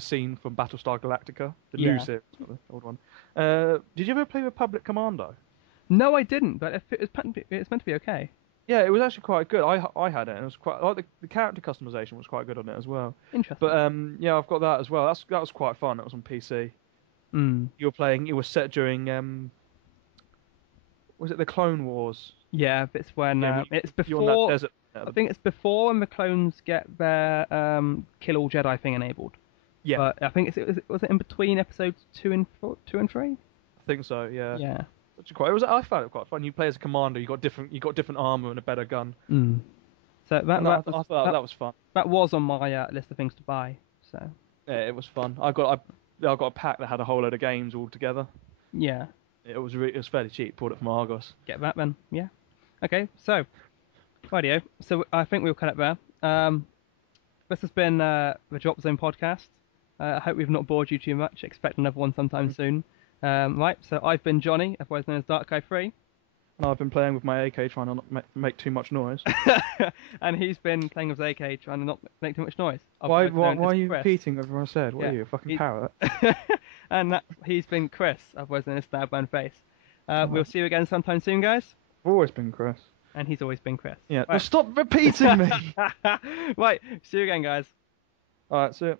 scene from Battlestar Galactica, the new series, not the old one. Did you ever play Republic Commando? No, I didn't, but it's meant to be okay. Yeah, it was actually quite good. I had it, and it was quite like the character customization was quite good on it as well. Interesting. But I've got that as well. That was quite fun. It was on PC. It was set during was it the Clone Wars? Yeah, it's when it's before. You're on that desert. I think it's before when the clones get their kill all Jedi thing enabled. Yeah. But I think was it in between episodes 2 and 3? I think so. Yeah. Yeah. I found it quite fun. You play as a commander. You got different armor and a better gun. So I thought that was fun. That was on my list of things to buy. So. Yeah, it was fun. I got a pack that had a whole load of games all together. Yeah. It was fairly cheap. Bought it from Argos. Get that then. Yeah. Okay. So, radio. So I think we'll cut it there. This has been the Dropzone podcast. I hope we've not bored you too much. Expect another one sometime soon. Right, so I've been Johnny, otherwise known as Dark Guy 3. And I've been playing with my AK trying to not make too much noise. And he's been playing with his AK trying to not make too much noise. Why are you repeating everything I said? What are you, a fucking parrot? And he's been Chris, otherwise known as Stabman Face. We'll see you again sometime soon, guys. I've always been Chris. And he's always been Chris. Yeah, right. Stop repeating me! Right, see you again, guys. Alright, see you.